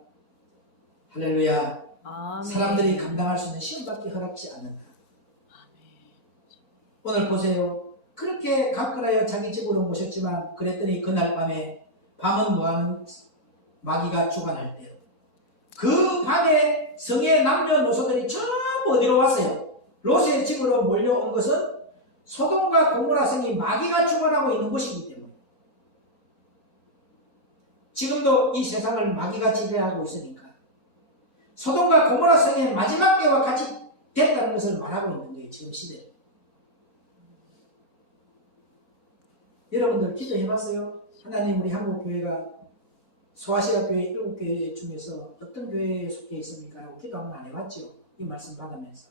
할렐루야. 아멘. 사람들이 감당할 수 있는 시험밖에 허락지 않는다. 오늘 보세요. 그렇게 가까이어 자기 집으로 모셨지만 그랬더니 그날 밤에 밤은 뭐하는 마귀가 주관할 때요. 그 밤에 성의 남녀노소들이 전부 어디로 왔어요? 롯의 집으로 몰려온 것은 소돔과 고모라 성이 마귀가 주관하고 있는 곳이기 때문에 지금도 이 세상을 마귀가 지배하고 있으니까 소돔과 고모라 성의 마지막 때와 같이 됐다는 것을 말하고 있는 거예요. 지금 시대에. 여러분들 기도해봤어요? 하나님 우리 한국교회가 소아시아 교회 7교회 중에서 어떤 교회에 속해 있습니까? 라고 기도 한번 안 해봤죠? 이 말씀 받으면서.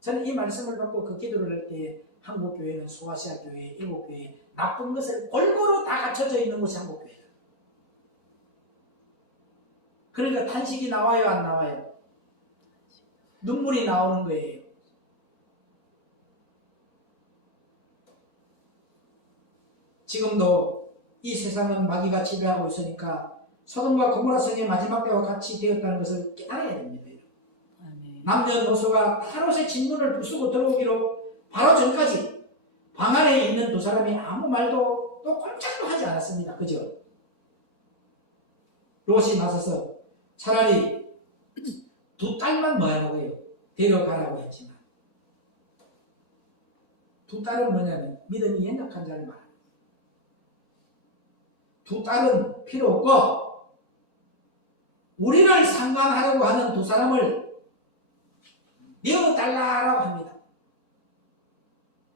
저는 이 말씀을 받고 그 기도를 할 때 한국교회는 소아시아 교회 7교회 나쁜 것을 골고루 다 갖춰져 있는 곳이 한국교회다. 그러니까 탄식이 나와요 안 나와요? 눈물이 나오는 거예요. 지금도 이 세상은 마귀가 지배하고 있으니까 소돔과 고모라 성의 마지막 때와 같이 되었다는 것을 깨달아야 됩니다. 아멘. 남녀노소가 타롯의 진문을 부수고 들어오기로 바로 전까지 방 안에 있는 두 사람이 아무 말도 또 꼼짝도 하지 않았습니다. 그죠? 롯이 나서서 차라리 두 딸만 뭐하라고요? 데려가라고 했지만 두 딸은 뭐냐면 믿음이 연약한 자를 말합니다. 두 딸은 필요 없고 우리를 상관하려고 하는 두 사람을 내어달라고 합니다.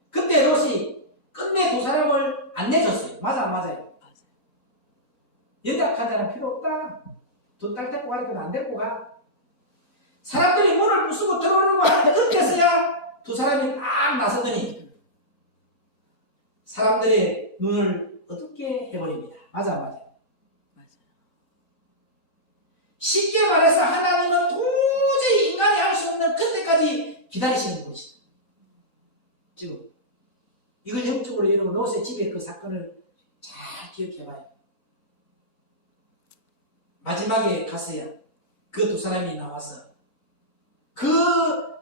그때 롯이 끝내 두 사람을 안 내줬어요. 맞아요. 연약한 자는 필요 없다. 두 딸 데리고 가니까 안 데리고 가. 사람들이 문을 부수고 들어오는 거 어때서야 두 사람이 딱 나서더니 사람들의 눈을 어둡게 해버립니다. 맞아요. 쉽게 말해서 하나님은 도저히 인간이 할 수 없는 그때까지 기다리시는 분이시다. 지금 이걸 영적으로 여러분 롯의 집의 그 사건을 잘 기억해봐요. 마지막에 갔어야 그 두 사람이 나와서 그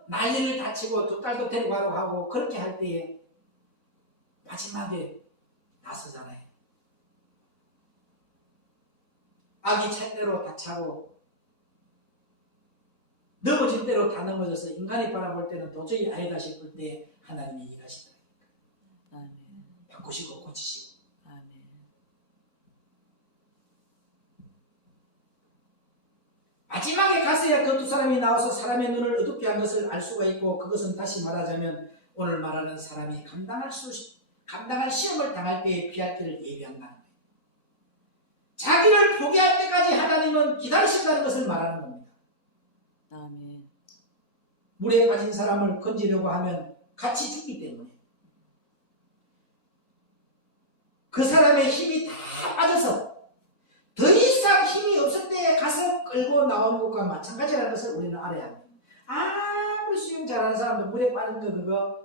난리를 다치고 두 딸도 데리고 가라고 하고 그렇게 할 때에 마지막에 나서잖아요. 악이 찰대로 다 차고 넘어질 대로 다 넘어져서 인간이 바라볼 때는 도저히 아니다 싶을 때 하나님이 일하시다. 아멘. 바꾸시고 고치시고. 아멘. 마지막에 가서야 그 두 사람이 나와서 사람의 눈을 어둡게 한 것을 알 수가 있고 그것은 다시 말하자면 오늘 말하는 사람이 감당할 시험을 당할 때에 피할 길을 예비한다는 거예요. 자기를 포기할 때까지 하나님은 기다리신다는 것을 말하는 겁니다. 아멘. 물에 빠진 사람을 건지려고 하면 같이 죽기 때문에 그 사람의 힘이 다 빠져서 더 이상 힘이 없을 때에 가서 끌고 나오는 것과 마찬가지라는 것을 우리는 알아야 합니다. 아무리 수영 잘하는 사람도 물에 빠진 거 그거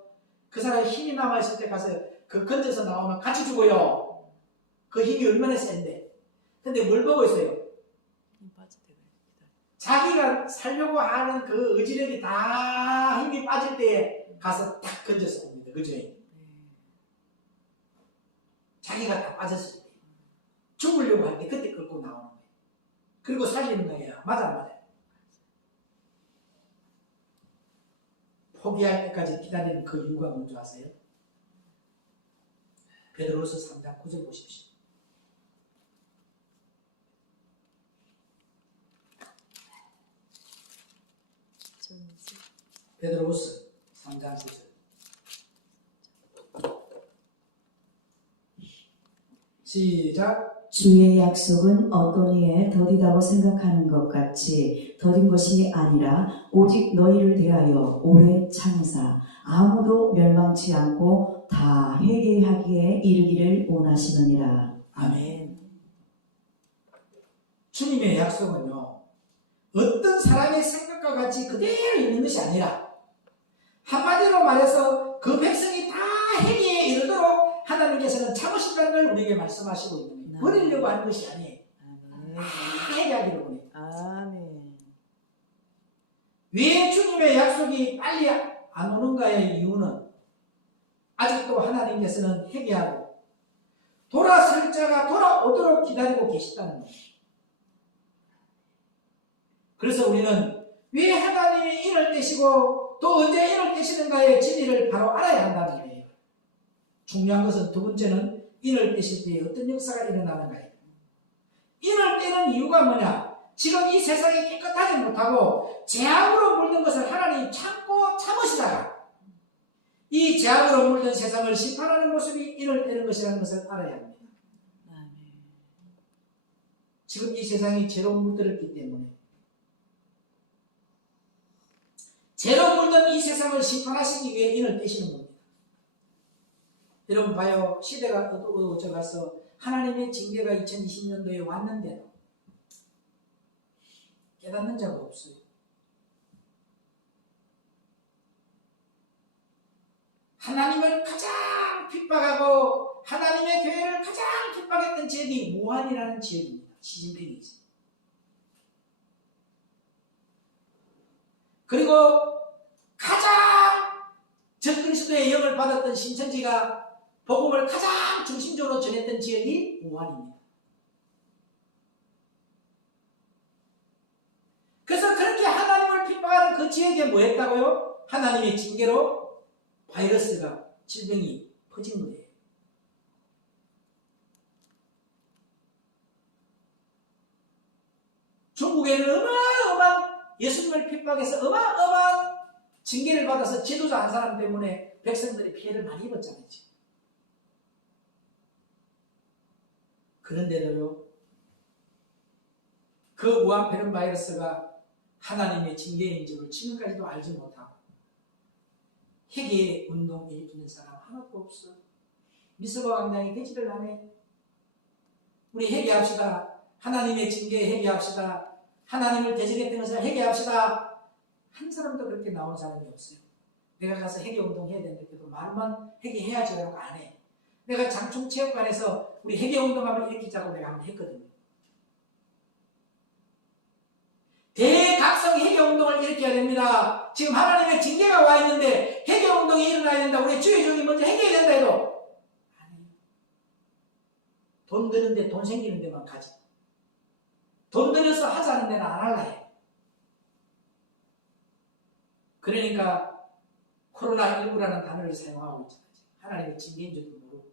그 사람의 힘이 남아있을 때 가서 그 건져서 나오면 같이 죽어요. 그 힘이 얼마나 센데. 근데 뭘 보고 있어요? 자기가 살려고 하는 그 의지력이 다 힘이 빠질 때에 가서 딱 건져서 옵니다. 그죠? 자기가 다 빠졌을 때 죽으려고 할 때 그때 끌고 나오는 거예요. 그리고 살리는 거예요. 맞아요. 포기할 때까지 기다리는 그 이유가 뭔지 아세요? 베드로서 3장 9절 보십시오. 베드로서 3장 9절. 시작. 주의 약속은 어떤 이에 더디다고 생각하는 것 같이 더딘 것이 아니라 오직 너희를 대하여 오래 참으사 아무도 멸망치 않고 다 회개하기에 이르기를 원하시느니라. 아멘. 주님의 약속은요, 어떤 사람의 생각과 같이 그대로 있는 것이 아니라 한마디로 말해서 그 백성이 다 회개에 이르도록 하나님께서는 참으신다는 걸 우리에게 말씀하시고 있는 거예요. 버리려고 하는 것이 아니에요. 다 회개하기를 원해요. 아멘. 왜 주님의 약속이 빨리 안 오는가의 이유는 아직도 하나님께서는 회개하고 돌아설 자가 돌아오도록 기다리고 계시다는 거예요. 그래서 우리는 왜 하나님이 인을 떼시고 또 언제 인을 떼시는가의 진리를 바로 알아야 한다는 거예요. 중요한 것은 두 번째는 인을 떼실 때 어떤 역사가 일어나는가요. 인을 떼는 이유가 뭐냐? 지금 이 세상이 깨끗하지 못하고 죄악으로 물든 것을 하나님이 참고 참으시다가 이 죄악으로 물든 세상을 심판하는 모습이 인을 떼는 것이라는 것을 알아야 합니다. 지금 이 세상이 죄로 물들었기 때문에 죄로 물든 이 세상을 심판하시기 위해 인을 떼시는 겁니다. 여러분 봐요. 시대가 어두워져가서 하나님의 징계가 2020년도에 왔는데도 깨닫는 자가 없어요. 하나님을 가장 핍박하고 하나님의 교회를 가장 핍박했던 지역이 우한이라는 지역입니다. 시진핑이지. 그리고 가장 적그리스도의 영을 받았던 신천지가 복음을 가장 중심적으로 전했던 지역이 우한입니다. 그래서 그렇게 하나님을 핍박하는 그 지역에 뭐 했다고요? 하나님의 징계로 바이러스가, 질병이 퍼진 거예요. 중국에는 어마어마한 예수님을 핍박해서 어마어마한 징계를 받아서 지도자 한 사람 때문에 백성들이 피해를 많이 입었잖아요. 그런데도요, 그 우한폐렴 바이러스가 하나님의 징계인 줄을 지금까지도 알지 못하고 회개 운동에 있는 사람 하나도 없어. 미스바 광장이 되지를 않아요. 우리 회개합시다. 하나님의 징계에 회개합시다. 하나님을 대적했던 것을 회개합시다. 한 사람도 그렇게 나온 사람이 없어요. 내가 가서 회개 운동 해야 되는데 그래도 말만 회개해야지라고 안 해. 내가 장충체육관에서 우리 회개 운동하면 일으키자고 내가 한번 했거든요. 대각성 회개 운동을 일으켜야 됩니다. 지금 하나님의 징계가 와 있는데 회개 운동이 일어나야 된다. 우리 주의 종이 먼저 회개해야 된다 해도 아니에요. 돈 드는데 돈 생기는 데만 가지. 돈 들여서 하자는 데는 안 할라 해. 그러니까 코로나19라는 단어를 사용하고 있잖아요. 하나님의 징계인 줄도 모르고.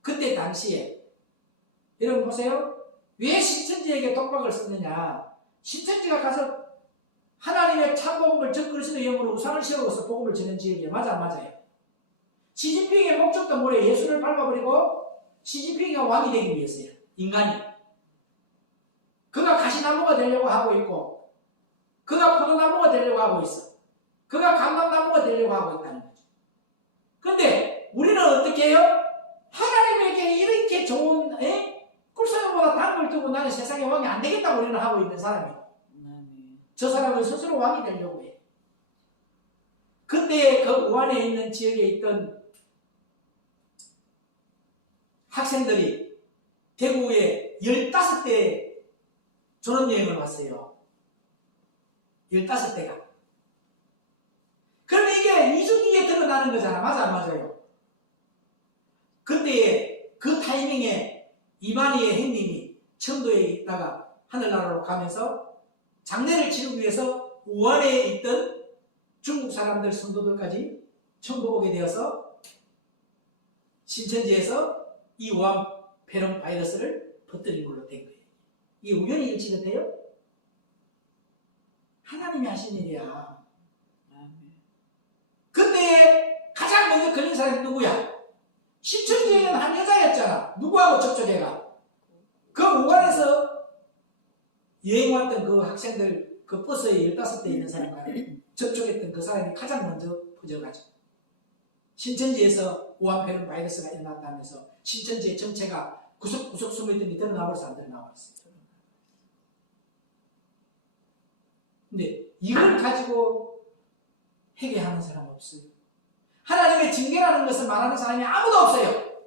그때 당시에 여러분 보세요. 왜 신천지에게 독박을 썼느냐. 신천지가 가서 하나님의 참복음을 적그리스도 영으로 우상을 세우고서 복음을 전한 지역이에요. 맞아 안 맞아요? 시진핑의 목적도 뭐래요? 예수를 밟아버리고 시진핑이 왕이 되기 위해서요. 인간이. 그가 가시나무가 되려고 하고 있고 그가 포도나무가 되려고 하고 있어. 그가 감람나무가 되려고 하고 있다는 거죠. 그런데 우리는 어떻게 해요? 하나님에게 이렇게 좋은 꿀사람보다 단걸 두고 나는 세상의 왕이 안 되겠다고 우리는 하고 있는 사람이에요. 저 사람은 스스로 왕이 되려고 해요. 그때 그 우한에 있는 지역에 있던 학생들이 대구에 15대 졸업여행을 왔어요. 15대가. 그런데 이게 이중기에 드러나는 거잖아. 맞아 안 맞아요? 그때 그 타이밍에 이만희의 형님이 청도에 있다가 하늘나라로 가면서 장례를 치르기 위해서 우한에 있던 중국 사람들 성도들까지 청도 오게 되어서 신천지에서 이 우한폐렴 바이러스를 퍼뜨린 걸로 된 거예요. 이게 우연히 일치가 돼요? 하나님이 하신 일이야. 그때 가장 먼저 걸린 사람이 누구야? 신천지에는 한 여자였잖아. 누구하고 접촉해가? 그 우간에서 여행 왔던 그 학생들 그 버스에 15대 있는 사람과 접촉했던 그 사람이 가장 먼저 퍼져가지고 신천지에서 우한폐렴 바이러스가 일어났다면서 신천지의 정체가 구석구석 숨어있던 게 드러나버려서 안 드러나버렸어요. 근데 이걸 가지고 회개하는 사람 없어요. 하나님의 징계라는 것을 말하는 사람이 아무도 없어요.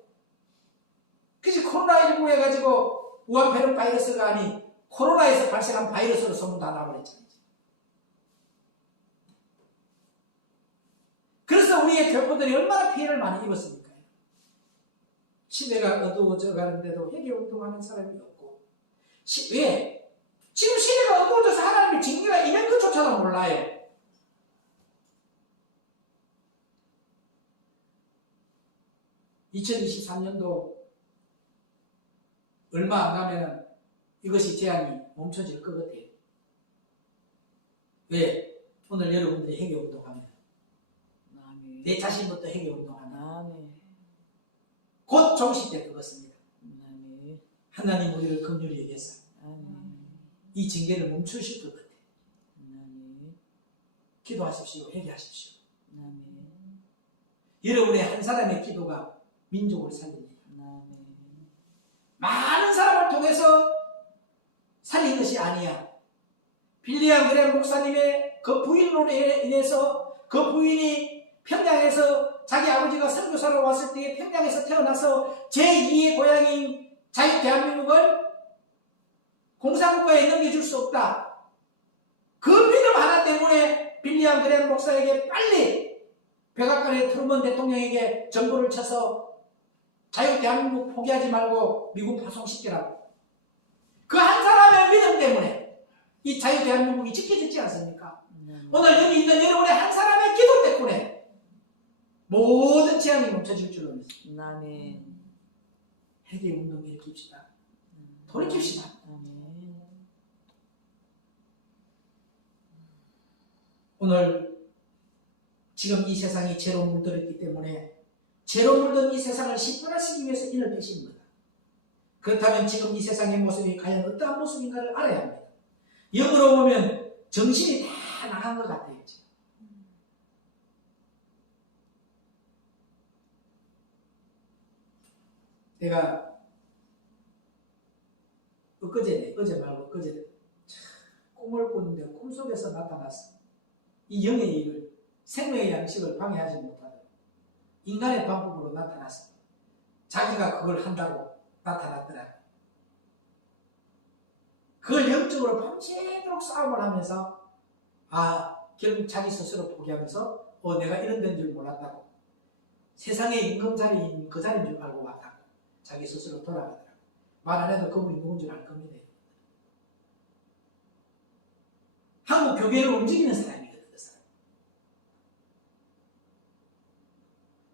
그래서 코로나19 해가지고 우한폐렴 바이러스가 아닌 코로나에서 발생한 바이러스로 소문 다 나버렸잖아요. 그래서 우리의 교포들이 얼마나 피해를 많이 입었습니까? 시대가 어두워져 가는데도 회개운동하는 사람이 없고 왜? 지금 시대가 어두워져서 하나님의 징계가 임한 것조차도 몰라요. (2023년도) 얼마 안 가면 이것이 재앙이 멈춰질 것 같아요. 왜? 오늘 여러분들이 회개운동하면 내 자신부터 회개운동하면 곧 종식될 것 같습니다. 하나님 우리를 긍휼히 여겨서 이 징계를 멈추실 것 같아요. 기도하십시오. 회개하십시오. 여러분의 한 사람의 기도가 민족을 살립니다. 많은 사람을 통해서 살린 것이 아니야. 빌리암 그램 목사님의 그 부인으로 인해서 그 부인이 평양에서 자기 아버지가 선교사로 왔을 때 평양에서 태어나서 제2의 고향인 자유 대한민국을 공산국가에 넘겨줄 수 없다. 그 믿음 하나 때문에 빌리암 그램 목사에게 빨리 백악관의 트루먼 대통령에게 정보를 쳐서 자유 대한민국 포기하지 말고 미국 파송시키라고. 그 한 사람의 믿음 때문에 이 자유 대한민국이 지켜졌지 않습니까? 오늘 여기 있는 여러분의 한 사람의 기도 때문에 모든 재앙이 멈춰질 줄로 믿습니다. 회개운동 일으킵시다. 돌이킵시다. 오늘 지금 이 세상이 죄로 물들었기 때문에 죄로 물든 이 세상을 시원하시기 위해서 인을 빼신 겁니다. 그렇다면 지금 이 세상의 모습이 과연 어떠한 모습인가를 알아야 합니다. 영으로 보면 정신이 다 나간 것 같아요. 내가 어제 말고 엊그제 꿈을 꾸는데 꿈속에서 나타났어. 이 영의 일을, 생명의 양식을 방해하지 못하도록 인간의 방법으로 나타났어. 자기가 그걸 한다고 나타났더라. 그걸 영적으로 밤새도록 싸움을 하면서 결국 자기 스스로 포기하면서 내가 이런 데인 줄 몰랐다고, 세상의 임금 자리인 그 자리인 줄 알고 왔다고 자기 스스로 돌아가더라고. 말 안 해도 그분이 누군 줄 알 겁니다. 한국 교회를 움직이는 사람이거든. 그 사람.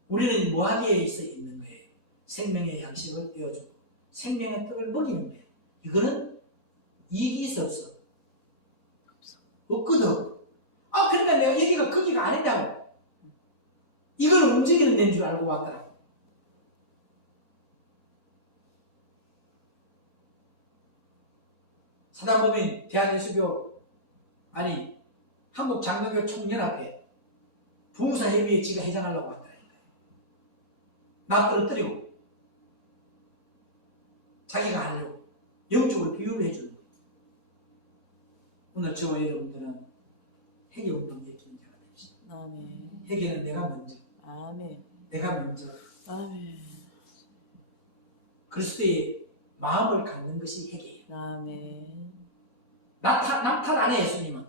우리는 뭐하기에 있어 있는 거예요? 생명의 양식을 떼어주고 생명의 떡을 먹이는 거예요. 이거는 이익이 있어 없어? 없거든. 그러니까 내가 여기가 거기가 아니다고. 이걸 움직이는 데인 줄 알고 왔더라고. 사단법인 대한예수교 한국 장로교 총연합회 부흥사협의회 지가 회장하려고 왔더라니까요. 나 떨어뜨리고 자기가 하려고 영적으로 비유를 해주는 거예요. 오늘 저와 여러분들은 회개운동 일으키는 자가 됩시다. 회개는 내가 먼저. 내가 먼저. 그리스도의 마음을 갖는 것이 회개예요. 남 탓 안 해. 예수님은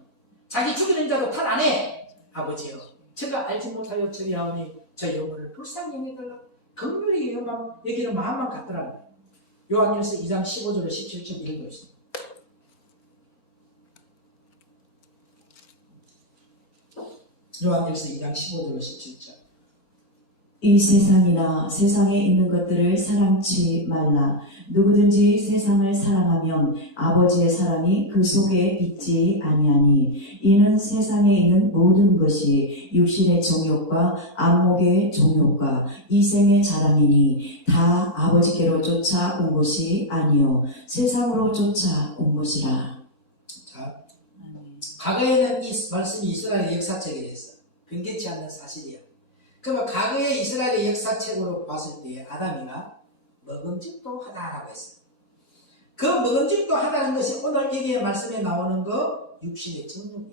자기 죽이는 자도 탓 안 해. 아버지여, 제가 알지 못하여 저리하오니 저 영혼을 불쌍히 여겨달라. 긍휼히 여기는 마음만 같더라고요. 요한일서 2장 15절로 17절 읽어보겠습니다. 요한일서 2장 15절로 17절. 이 세상이나 세상에 있는 것들을 사랑치 말라. 누구든지 세상을 사랑하면 아버지의 사랑이 그 속에 있지 아니하니 이는 세상에 있는 모든 것이 육신의 정욕과 안목의 정욕과 이생의 자랑이니 다 아버지께로 쫓아온 것이 아니요 세상으로 쫓아온 것이라. 자, 과거에는 이 말씀이 이스라엘 역사책에 대해서 변개치 않는 사실이야. 그러면 과거의 이스라엘의 역사책으로 봤을 때 아담이가 먹음직도 하다라고 했어요. 그 먹음직도 하다는 것이 오늘 여기에 말씀에 나오는 거 육신의 정욕이에요.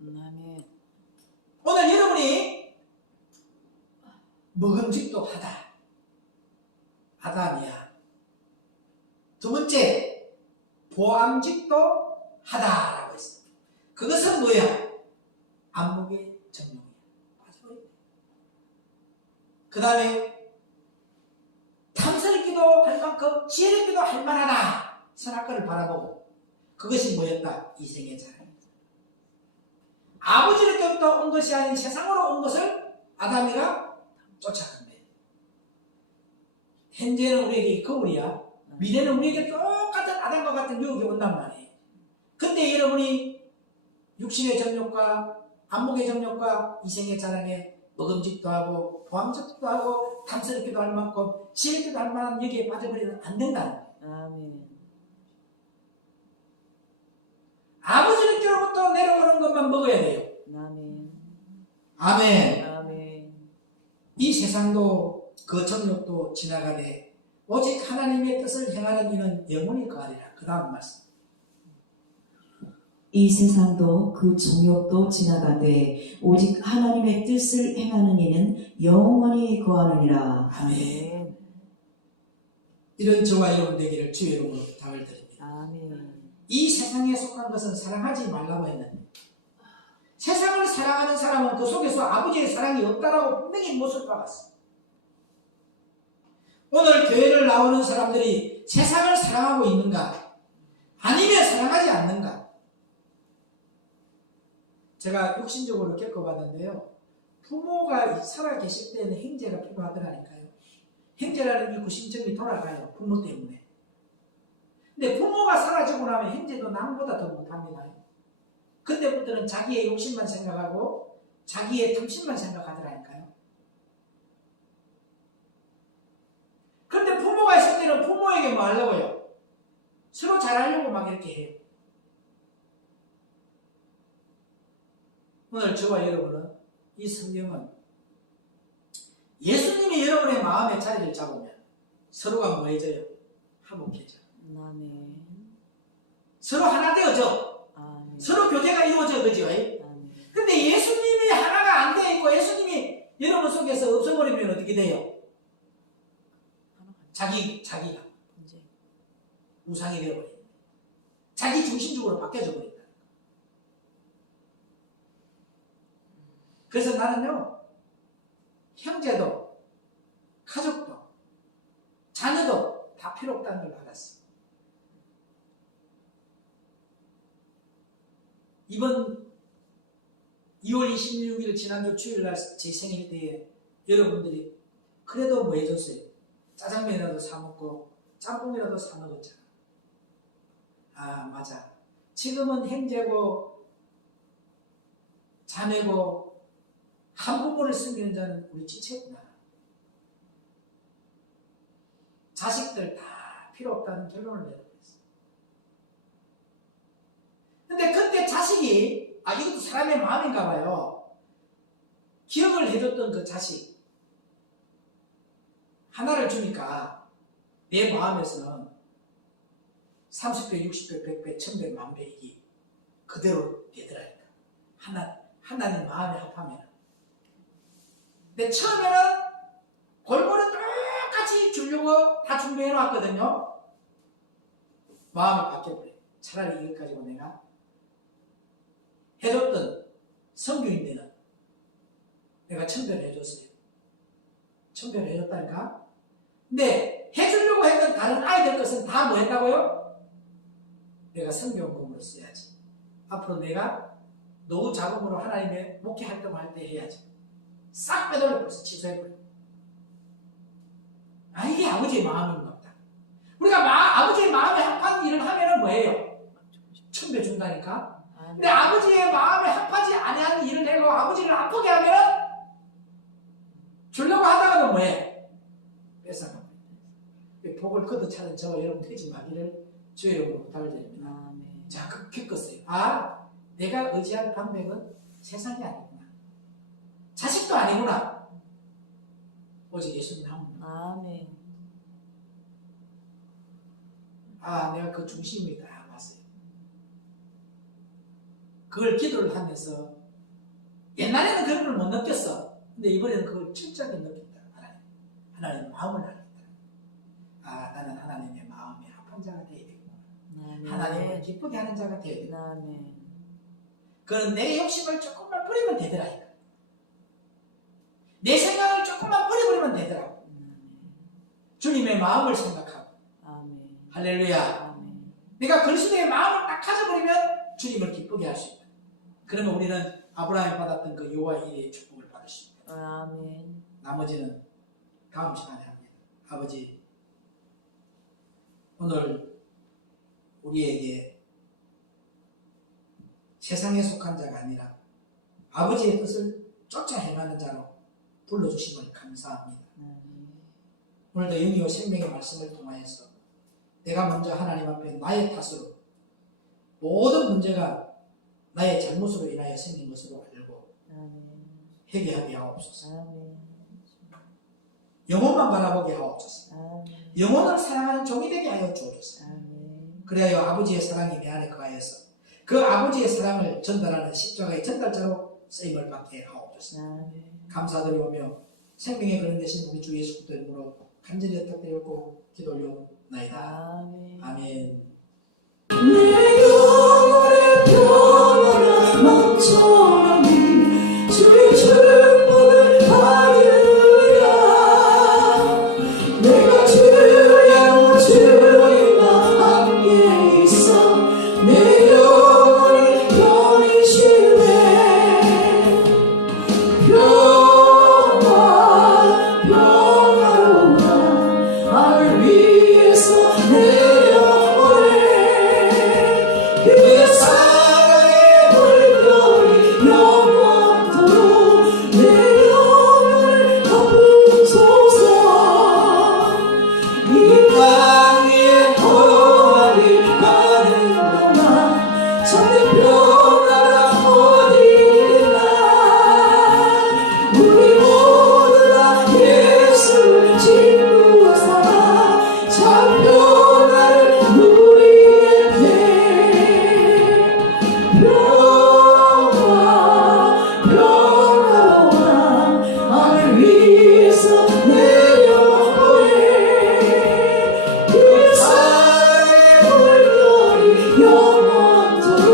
아멘. 오늘 여러분이 먹음직도 하다. 아담이야. 두 번째, 보암직도 하다라고 했어요. 그것은 뭐야? 안목의 정욕이야. 그 다음에 탐스럽기도 할 만큼 지혜롭기도 할 만하다. 선악과를 바라보고 그것이 뭐였다? 이생의 자랑이다. 아버지로부터 온 것이 아닌 세상으로 온 것을 아담이가 쫓아간 거예요. 현재는 우리에게 거울이야. 미래는 우리에게 똑같은 아담과 같은 유혹이 온단 말이에요. 근데 여러분이 육신의 정욕과 안목의 정욕과 이생의 자랑에 먹음직도 하고 보암직도 하고 탐스럽기도 할 만큼 지혜롭기도 할 만한 여기에 빠져버리면 안 된다는 거예요. 아멘. 아버지께로부터 내려오는 것만 먹어야 돼요. 아멘. 아멘. 아멘. 이 세상도 그 정욕도 지나가되 오직 하나님의 뜻을 행하는 이는 영원히 거하리라. 그 다음 말씀. 이 세상도 그 정욕도 지나가되 오직 하나님의 뜻을 행하는 이는 영원히 거하느니라. 아멘. 이런 저와 여러분 되기를 주의 이름으로 부탁을 드립니다. 아멘. 이 세상에 속한 것은 사랑하지 말라고 했는데 세상을 사랑하는 사람은 그 속에서 아버지의 사랑이 없다라고 분명히 못을 박았어. 오늘 교회를 나오는 사람들이 세상을 사랑하고 있는가? 아니면 사랑하지 않는가? 제가 육신적으로 겪어봤는데요. 부모가 살아 계실 때는 형제가 필요하더라니까요. 형제라는 이 구심점이 돌아가요. 부모 때문에. 근데 부모가 사라지고 나면 형제도 남보다 더 못합니다. 그때부터는 자기의 욕심만 생각하고 자기의 탐심만 생각하더라니까요. 그런데 부모가 있을 때는 부모에게 뭐 하려고요? 서로 잘하려고 막 이렇게 해요. 오늘 저와 여러분은 이 성경은 예수님이 여러분의 마음의 자리를 잡으면 서로가 뭐해져요? 화목해져. 아멘. 서로 하나 되어져. 아멘. 서로 교제가 이루어져. 그죠? 아멘. 근데 예수님이 하나가 안 돼 있고 예수님이 여러분 속에서 없어버리면 어떻게 돼요? 자기가 우상이 되어버린다. 자기 중심적으로 바뀌어져 버린다. 그래서 나는요, 형제도, 가족도, 자녀도 다 필요 없다는 걸 알았어요. 이번 2월 26일 지난주 주일날 제 생일 때에 여러분들이 그래도 뭐 해줬어요? 짜장면이라도 사 먹고 짬뽕이라도 사 먹었잖아. 아, 맞아. 지금은 형제고 자매고 한 부모를 섬기는 자는 우리 지체구나. 자식들 다 필요 없다는 결론을 내려버렸어요. 근데 그때 자식이, 이것도 사람의 마음인가 봐요. 기억을 해줬던 그 자식 하나를 주니까 내 마음에서는 30배, 60배, 100배, 1000배, 만배 이기 그대로 되더라니까. 하나님 마음에 합하면. 근데 처음에는 골고루 똑같이 주려고 다 준비해 놨거든요. 마음이 바뀌어버려요. 차라리 이것 가지고 내가 해줬던 성교인데는 내가 천배를 해줬어요. 천배를 해줬다니까. 근데 해주려고 했던 다른 아이들 것은 다 뭐 했다고요? 내가 성교원금으로 써야지. 앞으로 내가 노후 자금으로 하나님의 목회 활동을 할 때 해야지. 싹 빼돌려버려서 취소해버려. 이게 아버지의 마음인 겁니다. 우리가 아버지의 마음에 합한 일을 하면은 뭐예요? 천배 준다니까. 근데 아버지의 마음에 합하지 아니한 일을 해고 아버지를 아프게 하면 주려고 하다가도 뭐해? 뺏어가. 복을 걷어차는 저와 여러분 되지 마기를 주의 이름으로 부탁을 드립니다. 자, 겪었어요. 내가 의지할 방백은 세상이 아니구나. 자식도 아니구나. 오직 예수님 한 분. 아멘. 내가 그 중심이다. 봤어요. 그걸 기도를 하면서 옛날에는 그런 걸 못 느꼈어. 근데 이번에는 그걸 철저하게 느낀다. 하나님 마음을 알겠다. 나는 하나님의 마음에 합한 자가 되어야 되구나. 하나님을 기쁘게 하는 자가 되어야 되구나. 그건 내 욕심을 조금만 버리면 되더라. 내 생각을 조금만 버려버리면 되더라고. 주님의 마음을 생각하고. 할렐루야. 내가 그리스도의 마음을 딱 가져버리면 주님을 기쁘게 할 수 있다. 그러면 우리는 아브라함이 받았던 그 여호와 일의 축복을 받을 수 있다. 나머지는 다음 시간에 합니다. 아버지, 오늘 우리에게 세상에 속한 자가 아니라 아버지의 뜻을 쫓아 행하는 자로 불러주심을 감사합니다. 오늘도 영이요 생명의 말씀을 통하여서 내가 먼저 하나님 앞에 나의 탓으로 모든 문제가 나의 잘못으로 인하여 생긴 것으로 알고 회개하게 하옵소서. 영혼만 바라보게 하옵소서. 영혼을 사랑하는 종이 되게 하여 주옵소서. 그래야 아버지의 사랑이 내 안에 거하여서 그 아버지의 사랑을 전달하는 십자가의 전달자로 쓰임을 받게 하옵소서. 감사드리오며 생명의 그런 대신 우리 주 예수 그리스도의 이름으로 간절히 부탁드리고 기도 올려나이다. 아멘. 내 영혼의 평안한 맘처럼 주의 축복을 받으랴. 내가 주님과 함께 있어 내 영혼을 편히쉬네. 평화로운 나를 위해서 내 영혼을 그 사랑의 물결이 영원토록 내 영혼을 덮으소서. 이 땅 위에 평안이 가는 동안 참된 평화가 어디 있나. 우리 모두 다 예수를 친구 삼아 참 평화를 누리겠네. 평화로운 나를 위해서 내 영혼을 그 사랑의 물결이 영원토록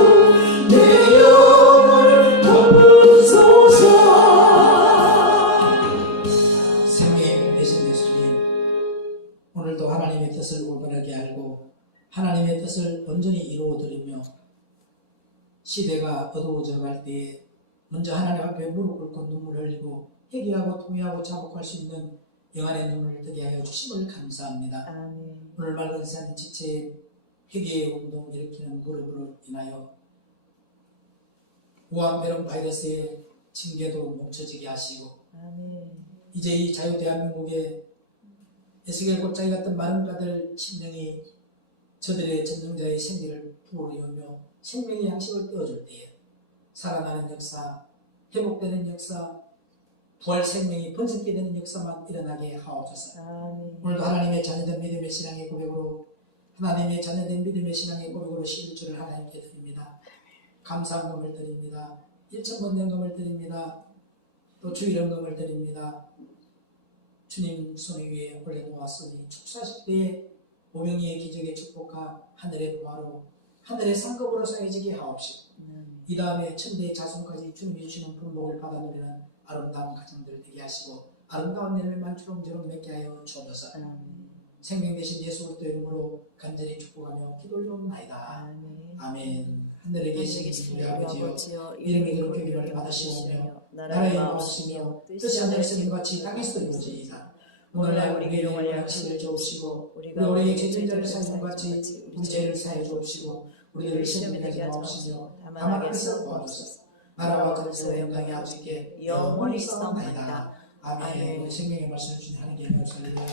내 영혼을 덮으소서. 생명의 되신 예수님, 오늘도 하나님의 뜻을 올바르게 알고 하나님의 뜻을 온전히 이루어드리며 시대가 어두워져 갈 때에 먼저 하나님 앞에 무릎 꿇고 눈물 흘리고 회개하고 통회하고 자복할 수 있는 영안의 눈물을 뜨게 하여 주심을 감사합니다. 오늘 맑은 산 지체에 회개의 운동 일으키는 무릎으로 인하여 우한 바이러스의 징계도 멈춰지게 하시고 이제 이 자유 대한민국에 에스겔 꽃자기 같은 많은 자들 심령이 저들의 전능자의 생기를 부어오며 생명의 양식을 떼어줄 때에 살아나는 역사, 회복되는 역사, 부활 생명이 번성케 되는 역사만 일어나게 하옵소서. 오늘도 하나님의 자녀된 믿음의 신앙의 고백으로 하나님의 자녀된 믿음의 신앙의 고백으로 11주를 하나님께 드립니다. 감사함을 드립니다. 1,000번 연금을 드립니다. 또 주일연금을 드립니다. 주님 손 위에 올려놓았으니 축사식 때에 오병이의 기적의 축복과 하늘의 부활로 하늘의 상급으로 쌓여지게 하옵시고 이 다음에 천대의 자손까지 주님이 주시는 분복을 받아 누리는 아름다운 가정들 되게 하시고 아름다운 열매만 주렁주렁 맺게 하여 주옵소서. 생명 되신 예수 그리스도 이름으로 간절히 축복하며 기도 올려옵나이다. 아멘. 하늘에 계신 우리 아버지여 이름이 그렇게 기를 받으시오며 나라의 마음이며 뜻이 하늘에서 있는 것 같이 땅에서도 이루어지이다. 오늘날 우리에게 일용할 양식을 주옵시고 우리가 우리의 죄인들을 사하는 것 같이 우리 죄를 사하여 주옵시고 우리를 시험에 들게 하지 마옵시며 다만 악에서 구하옵소서. 나라와 근세와 영광이 아버지께 영원히 있사옵나이다. 아멘. 우리 생명의 말씀을 주신 하나님께 감사드립니다.